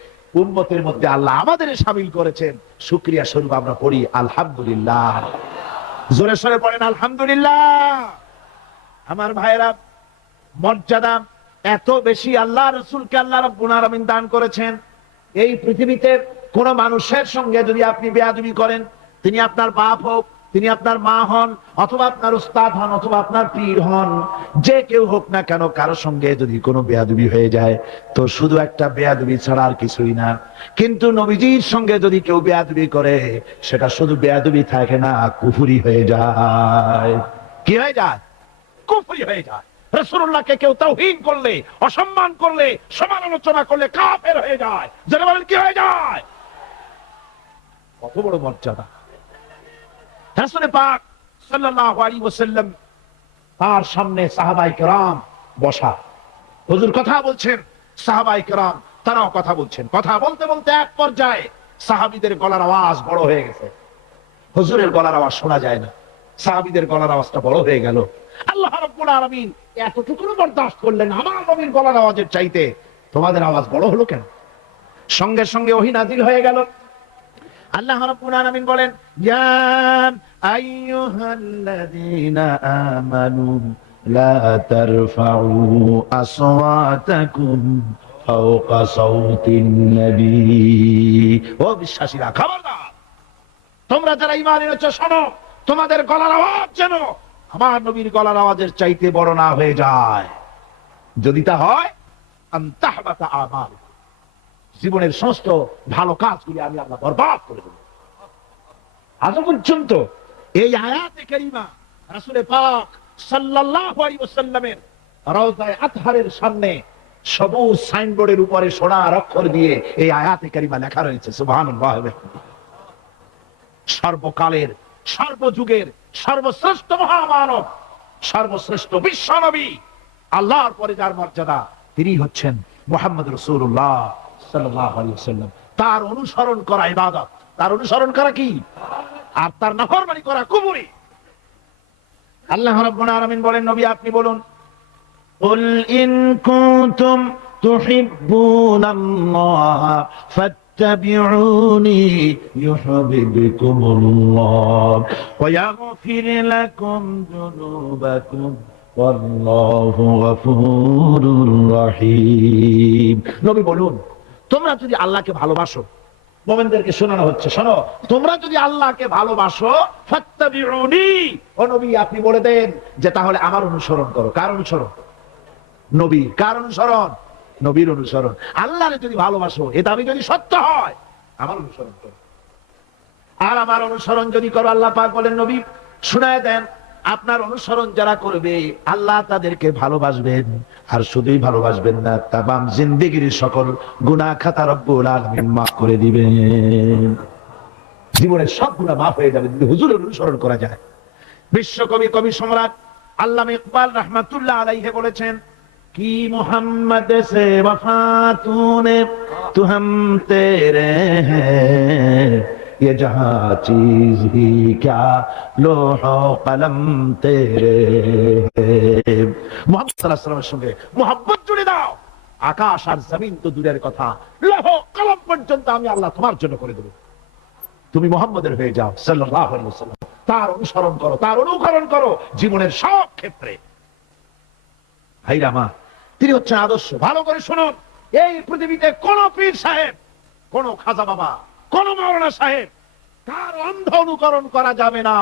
উম্মতের মধ্যে আল্লাহ আমাদের শামিল করেছেন। শুকরিয়া স্বরূপ আমরা পড়ি আলহামদুলিল্লাহ। জোরে সোরে পড়েন আলহামদুলিল্লাহ। আমার ভাইরা, মর্যাদা এত বেশি আল্লাহ রাসূলকে আল্লাহ রাব্বুল আলামিন দান করেছেন। এই পৃথিবীতে কোন মানুষের সঙ্গে যদি আপনি বেয়াদবি করেন, তিনি আপনার বাপ হোক, তিনি আপনার মা হন, অথবা আপনার উস্তাদ হন, অথবা আপনার পীর হন, যে কেউ হোক না কেন, কারো সঙ্গে যদি কোনো বেয়াদবি হয়ে যায় তো শুধু একটা বেয়াদবি ছাড়া আর কিছুই না। কিন্তু নবীজির সঙ্গে যদি কেউ বেয়াদবি করে, সেটা শুধু বেয়াদবি থাকে না, কুফরি হয়ে যায়। কি হয়ে যায়? কুফরি হয়ে যায়। রাসূলুল্লাহকে কেউ তাওহীন করলে, অসম্মান করলে, সমালোচনা করলে কাফের হয়ে যায়। যারা বলেন কি হয়ে যায়? কত বড় মর্যাদা। রাসূল পাক সাল্লাল্লাহু আলাইহি ওয়াসাল্লাম, তার সামনে সাহাবায়ে কেরাম বসা, হুজুর কথা বলছেন, সাহাবায়ে কেরাম তারাও কথা বলছেন। কথা বলতে বলতে এক পর্যায়ে সাহাবীদের গলার আওয়াজ বড় হয়ে গেছে, হুজুরের গলার আওয়াজ শোনা যায় না, সাহাবীদের গলার আওয়াজটা বড় হয়ে গেল। আল্লাহ রাব্বুল আলামিন এতটুকু বরদাস্ত করলেন, আমার নবীর গলার আওয়াজের চাইতে তোমাদের আওয়াজ বড় হলো কেন? সঙ্গে সঙ্গে ওহী নাজিল হয়ে গেল। আল্লাহ রাব্বুল আলামিন বলেন, ইয়া আইয়ুহাল্লাযীনা আমানু লা তারফাউ আসওয়াতাকুম ফাওকা সাওতিন নবী। ও বিশ্বাসীরা, খবরদার, তোমরা যারা ঈমান এনেছো শোনো, তোমাদের গলার আওয়াজ যেন আমার নবীর গলার আওয়াজের চাইতে বড় না হয়ে যায়। যদি তা হয়, আনতাহবাতা আমাল, জীবনের সমস্ত ভালো কাজগুলি আমি আল্লাহ বরবাদ করে দেব। আজ পর্যন্ত এই আয়াতে কারিমা রাসূল পাক সাল্লাল্লাহু আলাইহি ওয়াসাল্লামের রওজায়ে আতহারের সামনে সবুজ সাইনবোর্ডের উপরে সোনার অক্ষর দিয়ে এই আয়াতে কারিমা লেখা রয়েছে। সুবহানাল্লাহ। সর্বকালের, সর্বযুগের সর্বশ্রেষ্ঠ মহামানব, সর্বশ্রেষ্ঠ বিশ্ব নবী, আল্লাহর পরে যার মর্যাদা, তিনি হচ্ছেন মুহাম্মদ রাসূলুল্লাহ সাল্লাল্লাহু আলাইহি ওয়াসাল্লাম। তার অনুসরণ করা ইবাদত, তার অনুসরণ করা কি? আর তার নাফরমানি করা কুফরি। আল্লাহ রাব্বুল আলামিন বলেন, নবী আপনি বলুন, কুল ইন কুনতুম তুহিব্বুনাল্লাহ ফাত্তাবিউনি ইউহিব্বুকুমুল্লাহ ওয়া ইয়াগফির লাকুম যুনুবাকুম ওয়াল্লাহু গফুরুর রহিম। নবী বলুন, তোমরা যদি আল্লাহকে ভালোবাসো মুমিনদেরকে শোনানো হচ্ছে, শোনো, তোমরা যদি আল্লাহকে ভালোবাসো ফাত্তাবিউনি, ও নবী আপনি বলে দেন যে তাহলে আমার অনুসরণ করো। কার অনুসরণ? নবী। কার অনুসরণ? নবীর অনুসরণ। আল্লাহরে যদি ভালোবাসো, এ দাবি যদি সত্য হয়, আমার অনুসরণ করো। আর আমার অনুসরণ যদি করো, আল্লাহ পাক বলেন নবী শুনায় দেন, আপনার অনুসরণ যারা করবে আল্লাহ তাদেরকে ভালোবাসবেন। আর শুধুই ভালোবাসবেন না, তামাম জিন্দেগির সকল গুনাহ খাতা রব্বুল আলামিন মাফ করে দিবেন। জীবনের সব গুনাহ মাফ হয়ে যাবে যদি হুজুরের অনুসরণ করা যায়। বিশ্বকবি, কবি সম্রাট আল্লামা ইকবাল রাহমাতুল্লাহ আলাইহি বলেছেন, কি মোহাম্মদ সে वफा तूने तू हम तेरे हैं, ये जहां चीज ही क्या लोहो कलम तेरे हैं। মুহাম্মদ সাল্লাল্লাহু আলাইহি ওয়াসাল্লামের সঙ্গে মোহাব্বত জুড়ে দাও, আকাশ আর জমিন তো দূরের কথা, লৌহ কলম পর্যন্ত আমি আল্লাহ তোমার জন্য করে দেব। তুমি মুহাম্মদের হয়ে যাও সাল্লাল্লাহু আলাইহি ওয়াসাল্লাম, তার অনুসরণ করো, তার অনুকরণ করো জীবনের সব ক্ষেত্রে। ভাইরা আমার, তিনি হচ্ছেন আদর্শ। ভালো করে শুনুন, এই পৃথিবীতে কোন পীর সাহেব, কোন খাজা বাবা, কোন মাওলানা সাহেব, তার অন্ধ অনুকরণ করা যাবে না।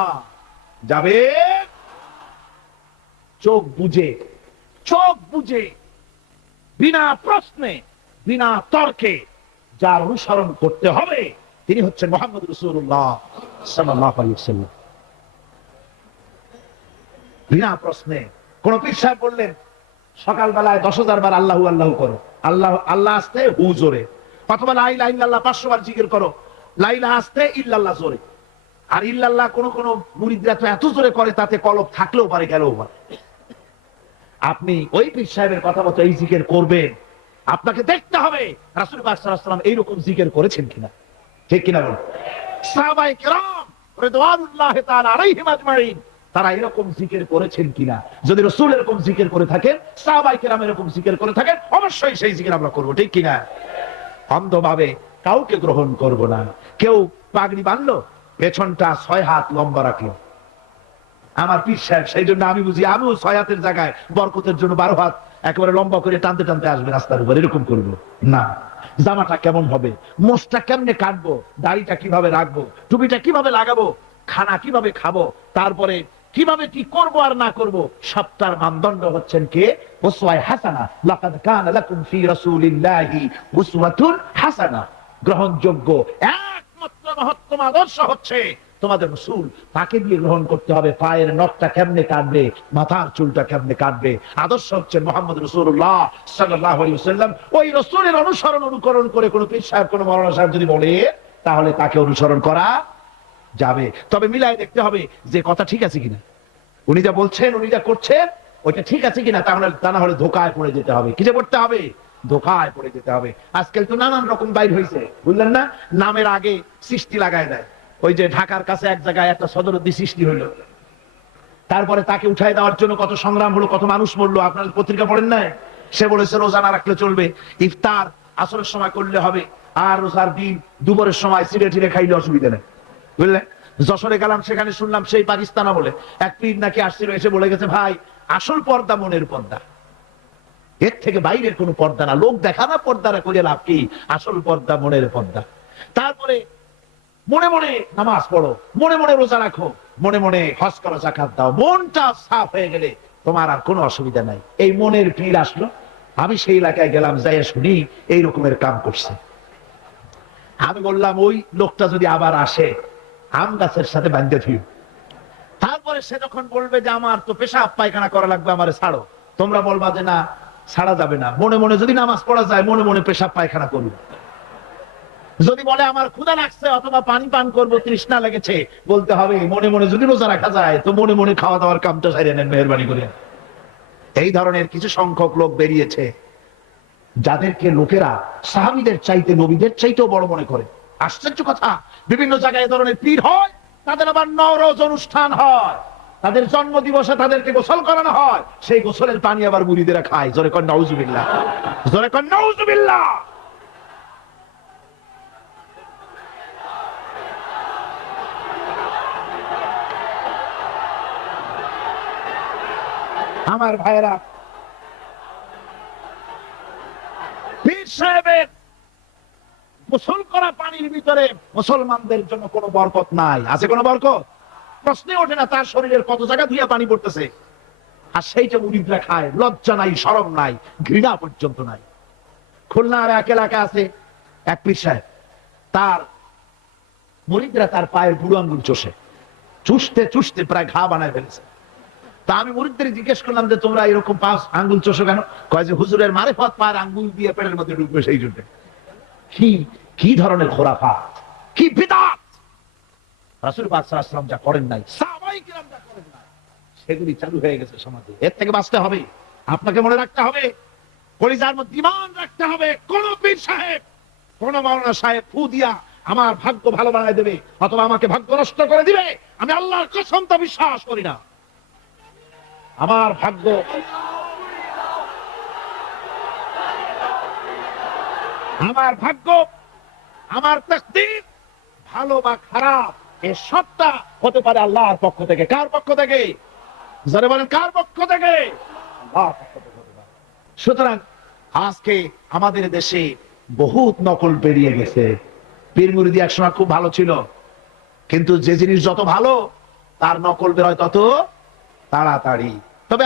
যাবে চোখ বুঝে, চোখ বুঝে, বিনা প্রশ্নে, বিনা তর্কে যার অনুসরণ করতে হবে তিনি হচ্ছেন মুহাম্মদ রাসূলুল্লাহ সাল্লাল্লাহু আলাইহি ওয়াসাল্লাম। বিনা প্রশ্নে। কোন পীর সাহেব বললেন সকালবেলায় 10,000 বার আল্লাহু আল্লাহু করো, আল্লাহ আল্লাহ আসতে হু জোরে, অথবা লা ইলাহা ইল্লাল্লাহ 500 বার জিকির করো, লা ইলাহা আসতে ইল্লাল্লাহ জোরে। আর ইল্লাল্লাহ কোন কোন মুরিদরা তো এত জোরে করে তাতে কলব থাকলেও পারে, গেলেও পারে। আপনি ওই পীর সাহেবের কথা মতো এই জিকির করবেন, আপনাকে দেখতে হবে রাসূল পাক সাল্লাল্লাহু আলাইহি ওয়াসাল্লাম এইরকম জিকির করেছেন কিনা। ঠিক কিনা বলুন? সাহাবায়ে কেরাম রিদওয়ানুল্লাহি তাআলা আলাইহিম আজমাইন তারা এরকম জিকির করেছেন কিনা। যদি রাসূল এরকম জিকির করে থাকেন, সাহাবায়ে কেরাম এরকম জিকির করে থাকেন, অবশ্যই সেই জিকির আমরা করব। ঠিক কিনা? অন্ধভাবে কাউকে গ্রহণ করব না। কেউ পাগড়ি বাঁধলো, পেছনটা 6 হাত লম্বা রাখলো, আমার পীর সাহেব, সেই জন্য আমি বুঝি আমিও 6 হাতের জায়গায় বরকতের জন্য 12 হাত একেবারে লম্বা করে টানতে টানতে আসবে রাস্তার উপর, এরকম করব না। জামাটা কেমন হবে, মোষটা কেমনে কাটবো, দাড়িটা কিভাবে রাখবো, টুপিটা কিভাবে লাগাবো, খানা কিভাবে খাবো, তারপরে কিভাবে কি করব আর না করব, সবটার মানদণ্ড হচ্ছেন কে? উসওয়া হাসানা। লাকাদ কানা লাকুম ফি রাসূলিল্লাহি উসওয়াতুন হাসানা। গ্রহণযোগ্য একমাত্র মহত্তম আদর্শ হচ্ছে তোমাদের রাসূল। তাকে দিয়ে গ্রহণ করতে হবে। পায়ের নখটা কেমনে কাটবে, মাথার চুলটা কেমনে কাটবে, আদর্শ হচ্ছে মুহাম্মদ রাসূলুল্লাহ সাল্লাল্লাহু আলাইহি ওয়াসাল্লাম। ওই রাসূলের অনুকরণ করে কোন পীর সাহেব, কোন মাওলানা সাহেব যদি বলে, তাহলে তাকে অনুসরণ করা যাবে। তবে মিলাই দেখতে হবে যে কথা ঠিক আছে কিনা, উনি যা বলছেন, উনি যা করছেন ওইটা ঠিক আছে কিনা। তাহলে তা না হলে ধোকায় পড়ে যেতে হবে। কিসে পড়তে হবে? ধোকায় পড়ে যেতে হবে। আজকাল তো নানান রকম বাইর হয়েছে, বুঝলেন না? নামের আগে সৃষ্টি লাগায় দেয়। ওই যে ঢাকার কাছে এক জায়গায় একটা সদরদ্দি সৃষ্টি হলো, তারপরে তাকে উঠাই দেওয়ার জন্য কত সংগ্রাম হলো, কত মানুষ মরলো। আপনার পত্রিকা পড়েন নাই? সে বলেছে রোজা না রাখলে চলবে, ইফতার আসরের সময় করলে হবে, আর রোজার দিন দুপুরের সময় সিগারেট খাইলে অসুবিধা নেই, বুঝলেন? যশোরে গেলাম, সেখানে শুনলাম সেই পাকিস্তানা বলে এক পীর নাকি আসছিল, এসে বলে গেছে ভাই আসল পর্দা মনের পর্দা, এর থেকে বাইরের কোনো পর্দা না। লোক দেখা না পর্দারা করে লাভ কি, আসল পর্দা মনের পর্দা। তারপরে মনে মনে নামাজ পড়ো, মনে মনে রোজা রাখো, মনে মনে হজ করো, যাকাত দাও, মনটা সাফ হয়ে গেলে তোমার আর কোনো অসুবিধা নাই। এই মনের পীর আসলো, আমি সেই এলাকায় গেলাম, যাই শুনি এই রকমের কাম করছে। আমি বললাম ওই লোকটা যদি আবার আসে আম গাছের সাথে বাঁধতে থিও। তারপরে সে যখন বলবে যে আমার তো পেশাব পায়খানা করা লাগবে, আমারে ছাড়ো, তোমরা বলবা যে না ছাড়া যাবে না। মনে মনে যদি নামাজ পড়া যায়, মনে মনে পেশাব পায়খানা করবে। যদি বলে আমার ক্ষুধা লাগছে অথবা পানি পান করবো, তৃষ্ণা লেগেছে, বলতে হবে মনে মনে যদি রোজা রাখা যায় তো মনে মনে খাওয়া দাওয়ার কামটা সারিয়ে নেন মেহেরবানি করে। এই ধরনের কিছু সংখ্যক লোক বেরিয়েছে যাদেরকে লোকেরা সাহাবীদের চাইতে, নবীদের চাইতেও বড় মনে করে। আশ্চর্য কথা, বিভিন্ন জায়গায় এই ধরনের পীর হয়, তাদের আবার নওরোজ অনুষ্ঠান হয়, তাদের জন্ম দিবসে তাদেরকে গোসল করানো হয়, সেই গোসলের পানি আবার মুরিদেরা খায়। জোরে কর নাউজুবিল্লাহ, জোরে কর নাউজুবিল্লাহ। আমার ভাইয়েরা, পীর সাহেবের গোসল করা পানির ভিতরে মুসলমানদের জন্য কোনো বরকত নাই। আছে কোনো বরকত? প্রশ্নে ওঠে না। তার শরীরের কত জায়গা ধুয়ে পানি পড়তেছে, আর সেইটা মুরিদরা খায়। লজ্জা নাই, শরম নাই, ঘৃণা পর্যন্ত নাই। খুলনার এক এলাকা আছে, এক পীর সাহেব, তার মুরিদরা তার পায়ের বুড়ো আঙ্গুল চষে, চুষতে চুষতে প্রায় ঘা বানায় ফেলেছে। তা আমি মুরিদদের জিজ্ঞেস করলাম যে তোমরা এরকম পা আঙ্গুল চষো কেন? কয় যে হুজুরের মারেফত পায়ের আঙ্গুল দিয়ে পেটের মধ্যে ঢুকবে সেই জন্য। কি কি ধরনের খোরাফাত, কি বিদআত! রাসূল পাক সাল্লাল্লাহু আলাইহি ওয়াসাল্লাম যা করেন নাই, সাহাবায়ে কিরাম যা করেন নাই, সেগুলি চালু হয়ে গেছে সমাজে। এর থেকে বাঁচতে হবে। আপনাকে মনে রাখতে হবে, কলিজার মধ্যে ঈমান রাখতে হবে। কোন পীর সাহেব, কোন মাওলানা সাহেব ফু দিয়া আমার ভাগ্য ভালো বানায় দেবে অথবা আমাকে ভাগ্য নষ্ট করে দিবে, আমি আল্লাহর কসম তা বিশ্বাস করি না। আমার ভাগ্য, আমার তাকদীর ভালো বা খারাপ, এর সবটা হতে পারে আল্লাহর পক্ষ থেকে। কার পক্ষ থেকে? যারা বলেন কার পক্ষ থেকে? আল্লাহর পক্ষ থেকে হতে পারে। সুতরাং আজকে আমাদের দেশে বহুত নকল বেরিয়ে গেছে। পীর মুরিদি একসময় খুব ভালো ছিল, কিন্তু যে জিনিস যত ভালো তার নকল বের হয় তত তাড়াতাড়ি। তবে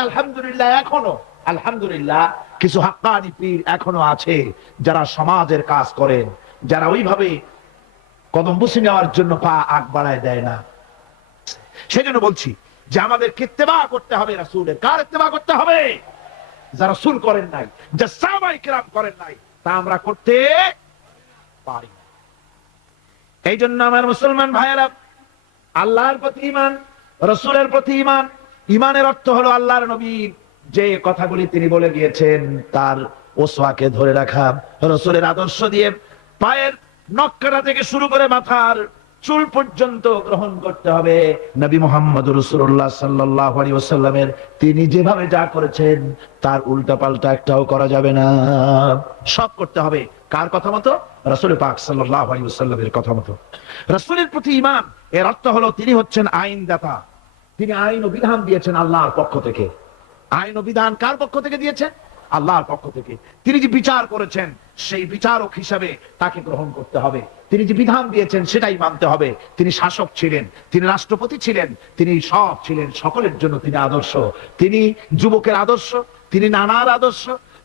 আলহামদুলিল্লাহ কিছু হাক্কানি পীর এখনো আছে যারা সমাজের কাজ করেন, যারা ওইভাবে কদম বুঝে নেওয়ার জন্য পা আগ বাড়ায় দেয় না। সেজন্য বলছি যে আমাদের ইত্তেবা করতে হবে রাসূলের। কার ইত্তেবা করতে হবে? যারা রাসূল করেন নাই, যা সাহাবায়ে কিরাম করেন নাই, তা আমরা করতে পারি। এই জন্য আমার মুসলমান ভাইয়েরা, আল্লাহর প্রতি ঈমান, রাসূলের প্রতি ঈমান। ঈমানের অর্থ হলো আল্লাহর নবী যে কথাগুলি তিনি বলে গিয়েছেন তার ওসওয়াকে ধরে রাখা, রাসূলের আদর্শ দিয়ে পায়ের নখকাটা থেকে শুরু করে মাথার চুল পর্যন্ত গ্রহণ করতে হবে। নবী মুহাম্মদ রাসূলুল্লাহ সাল্লাল্লাহু আলাইহি ওয়াসাল্লামের তিনি যেভাবে যা করেছেন তার উল্টা পাল্টা একটাও করা যাবে না, সব করতে হবে। কার কথা মতো? রাসূল পাক সাল্লাল্লাহু আলাইহি ওয়াসাল্লামের কথা মতো। রাসূলের প্রতি ঈমান এর অর্থ হলো তিনি হচ্ছেন আইনদাতা। তিনি আইন ও বিধান দিয়েছেন আল্লাহর পক্ষ থেকে। আইন ও বিধান কার পক্ষ থেকে দিয়েছেন? আল্লাহর পক্ষ থেকে। তিনি যে বিচার করেছেন সেই বিচারক হিসাবে তাকে গ্রহণ করতে হবে। তিনি যে বিধান দিয়েছেন সেটাই মানতে হবে। তিনি শাসক ছিলেন, তিনি রাষ্ট্রপতি ছিলেন, তিনি সব ছিলেন, সকলের জন্য তিনি আদর্শ। তিনি যুবকের আদর্শ, তিনি নানার আদর্শ,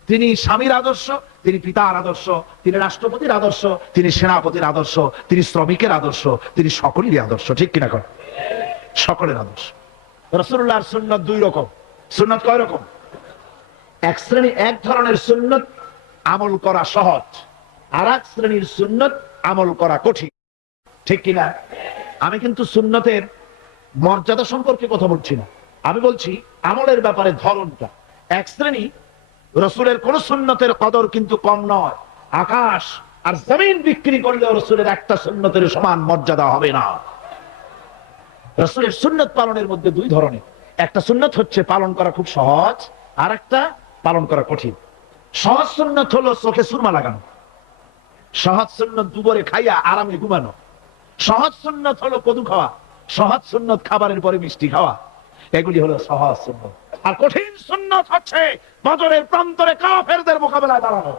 তিনি স্বামীর আদর্শ, তিনি পিতার আদর্শ, তিনি রাষ্ট্রপতির আদর্শ, তিনি সেনাপতির আদর্শ, তিনি শ্রমিকের আদর্শ, তিনি সকলেরই আদর্শ। ঠিক কিনা? কর সকলের আদর্শ। রাসূলুল্লাহর সুন্নাত দুই রকম। সুন্নাত কয় রকম? এক ধরনের সুন্নাত আমল করা সহজ, আর এক শ্রেণীর সুন্নাত আমল করা কঠিন। ঠিক কিনা? আমি কিন্তু সুন্নতের মর্যাদা সম্পর্কে কথা বলছি না, আমি বলছি আমলের ব্যাপারে ধরনটা। এক শ্রেণী রাসূলের কোন সুন্নতের কদর কিন্তু কম নয়। আকাশ আর জমিন বিক্রি করলেও রাসূলের একটা সুন্নতের সমান মর্যাদা হবে না। রাসূলের সুন্নাত পালনের মধ্যে দুই ধরনের। একটা সুন্নাত হচ্ছে পালন করা খুব সহজ, আর একটা পালন করা কঠিন। সহজ সুন্নাত হলো চোখে সুরমা লাগানো, সহজ সুন্নাত দুপুরে খাইয়া আরামে ঘুমানো, সহজ সুন্নাত হলো কদু খাওয়া, সহজ সুন্নাত খাবারের পরে মিষ্টি খাওয়া। এগুলি হলো সহজ সুন্নাত। আর কঠিন সুন্নাত হচ্ছে বদরের প্রান্তরে কাফেরদের মোকাবেলায় দাঁড়ানো।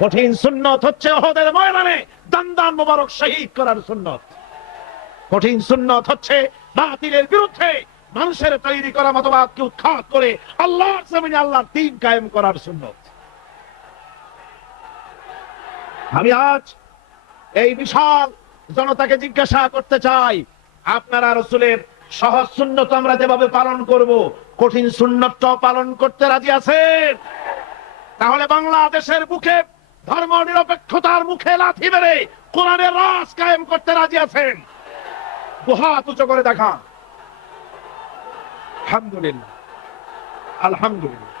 কঠিন সুন্নাত হচ্ছে উহুদের ময়দানে দান্দান মোবারক শহীদ করার সুন্নাত। কঠিন সুন্নাত হচ্ছে বাতিলের বিরুদ্ধে মানুষের তৈরি করা মতবাদকে উৎখাত করে আল্লাহর জমিনে আল্লাহর দ্বীন কায়েম করার সুন্নাত। আমি আজ এই বিশাল জনতাকে জিজ্ঞাসা করতে চাই, আপনারা রাসূলের সহজ সুন্নাত আমরা যেভাবে পালন করব, কঠিন সুন্নাতটাও পালন করতে রাজি আছেন? তাহলে বাংলাদেশের বুকে ধর্ম নিরপেক্ষতার মুখে লাথি মেরে কোরআনের রাজ কায়েম করতে রাজি আছেন? দুহাত উঁচু করে দেখান। আলহামদুলিল্লাহ, আলহামদুলিল্লাহ।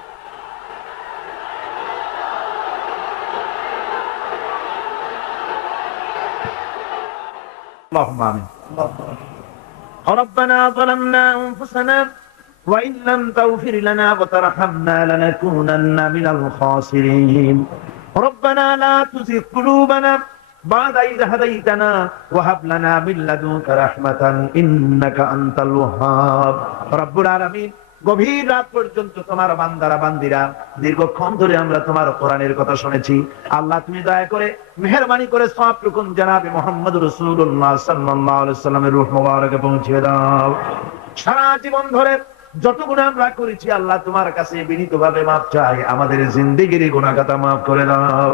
اللهم آمين. ربنا ظلمنا أنفسنا وإن لم تغفر لنا وترحمنا لنكونن من الخاسرين. ربنا لا تزغ قلوبنا بعد إذ هديتنا وهب لنا من لدنك رحمة إنك أنت الوهاب. رب العالمين গভীর রাত পর্যন্ত তোমার বান্দারা বান্দিরা দীর্ঘক্ষণ ধরে আমরা তোমার কোরআনের কথা শুনেছি। আল্লাহ তুমি দয়া করে মেহেরবানি করে সওয়াবটুকু জনাবে মুহাম্মদ রাসূলুল্লাহ সাল্লাল্লাহু আলাইহি ওয়াসাল্লামের রূহ মোবারকে পৌঁছে দাও। সারা জীবন ধরে যত গুনাহ আমরা করেছি আল্লাহ তোমার কাছে বিনীতভাবে মাফ চাই, আমাদের জিন্দেগির গুনাহ খাতা মাফ করে দাও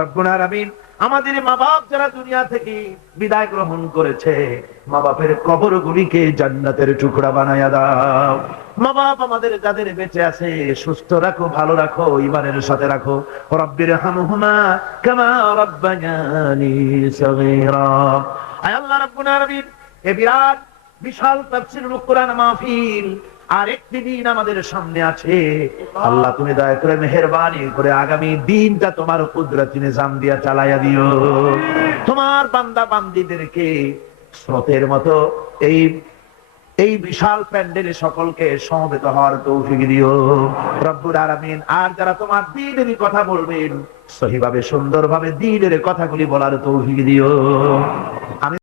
রব্বুল আলামিন। আমাদের মা বাপ যারা দুনিয়া থেকে বিদায় গ্রহণ করেছে, মা বাপের কবরগুলিকে জান্নাতের টুকরা বানায়া দাও। মা বাপ আমাদের যাদের বেঁচে আছে সুস্থ রাখো, ভালো রাখো, ঈমানের সাথে রাখো। রব্বির হামহুমা কামা রাব্বায়ানি সগীরা। আয় আল্লাহ রাব্বুল আলামিন, এই বিরাট বিশাল তাফসীরুল কোরআন মাহফিল আর একটি দিন আমাদের সামনে আছে। আল্লাহ তুমি দয়া করে মেহেরবানি করে আগামী দিনটা তোমার কুদরতি নিজাম দিয়া চালাইয়া দিও। তোমার বান্দা বান্দীদেরকে স্রোতের মতো এই বিশাল প্যান্ডেলে সকলকে সমবেত হওয়ার তৌফিক দিও রব্বুল আলামিন। আর যারা তোমার দ্বীনের কথা বলবেন সহিভাবে সুন্দরভাবে দ্বীনের কথাগুলি বলার তৌফিক দিও। আমি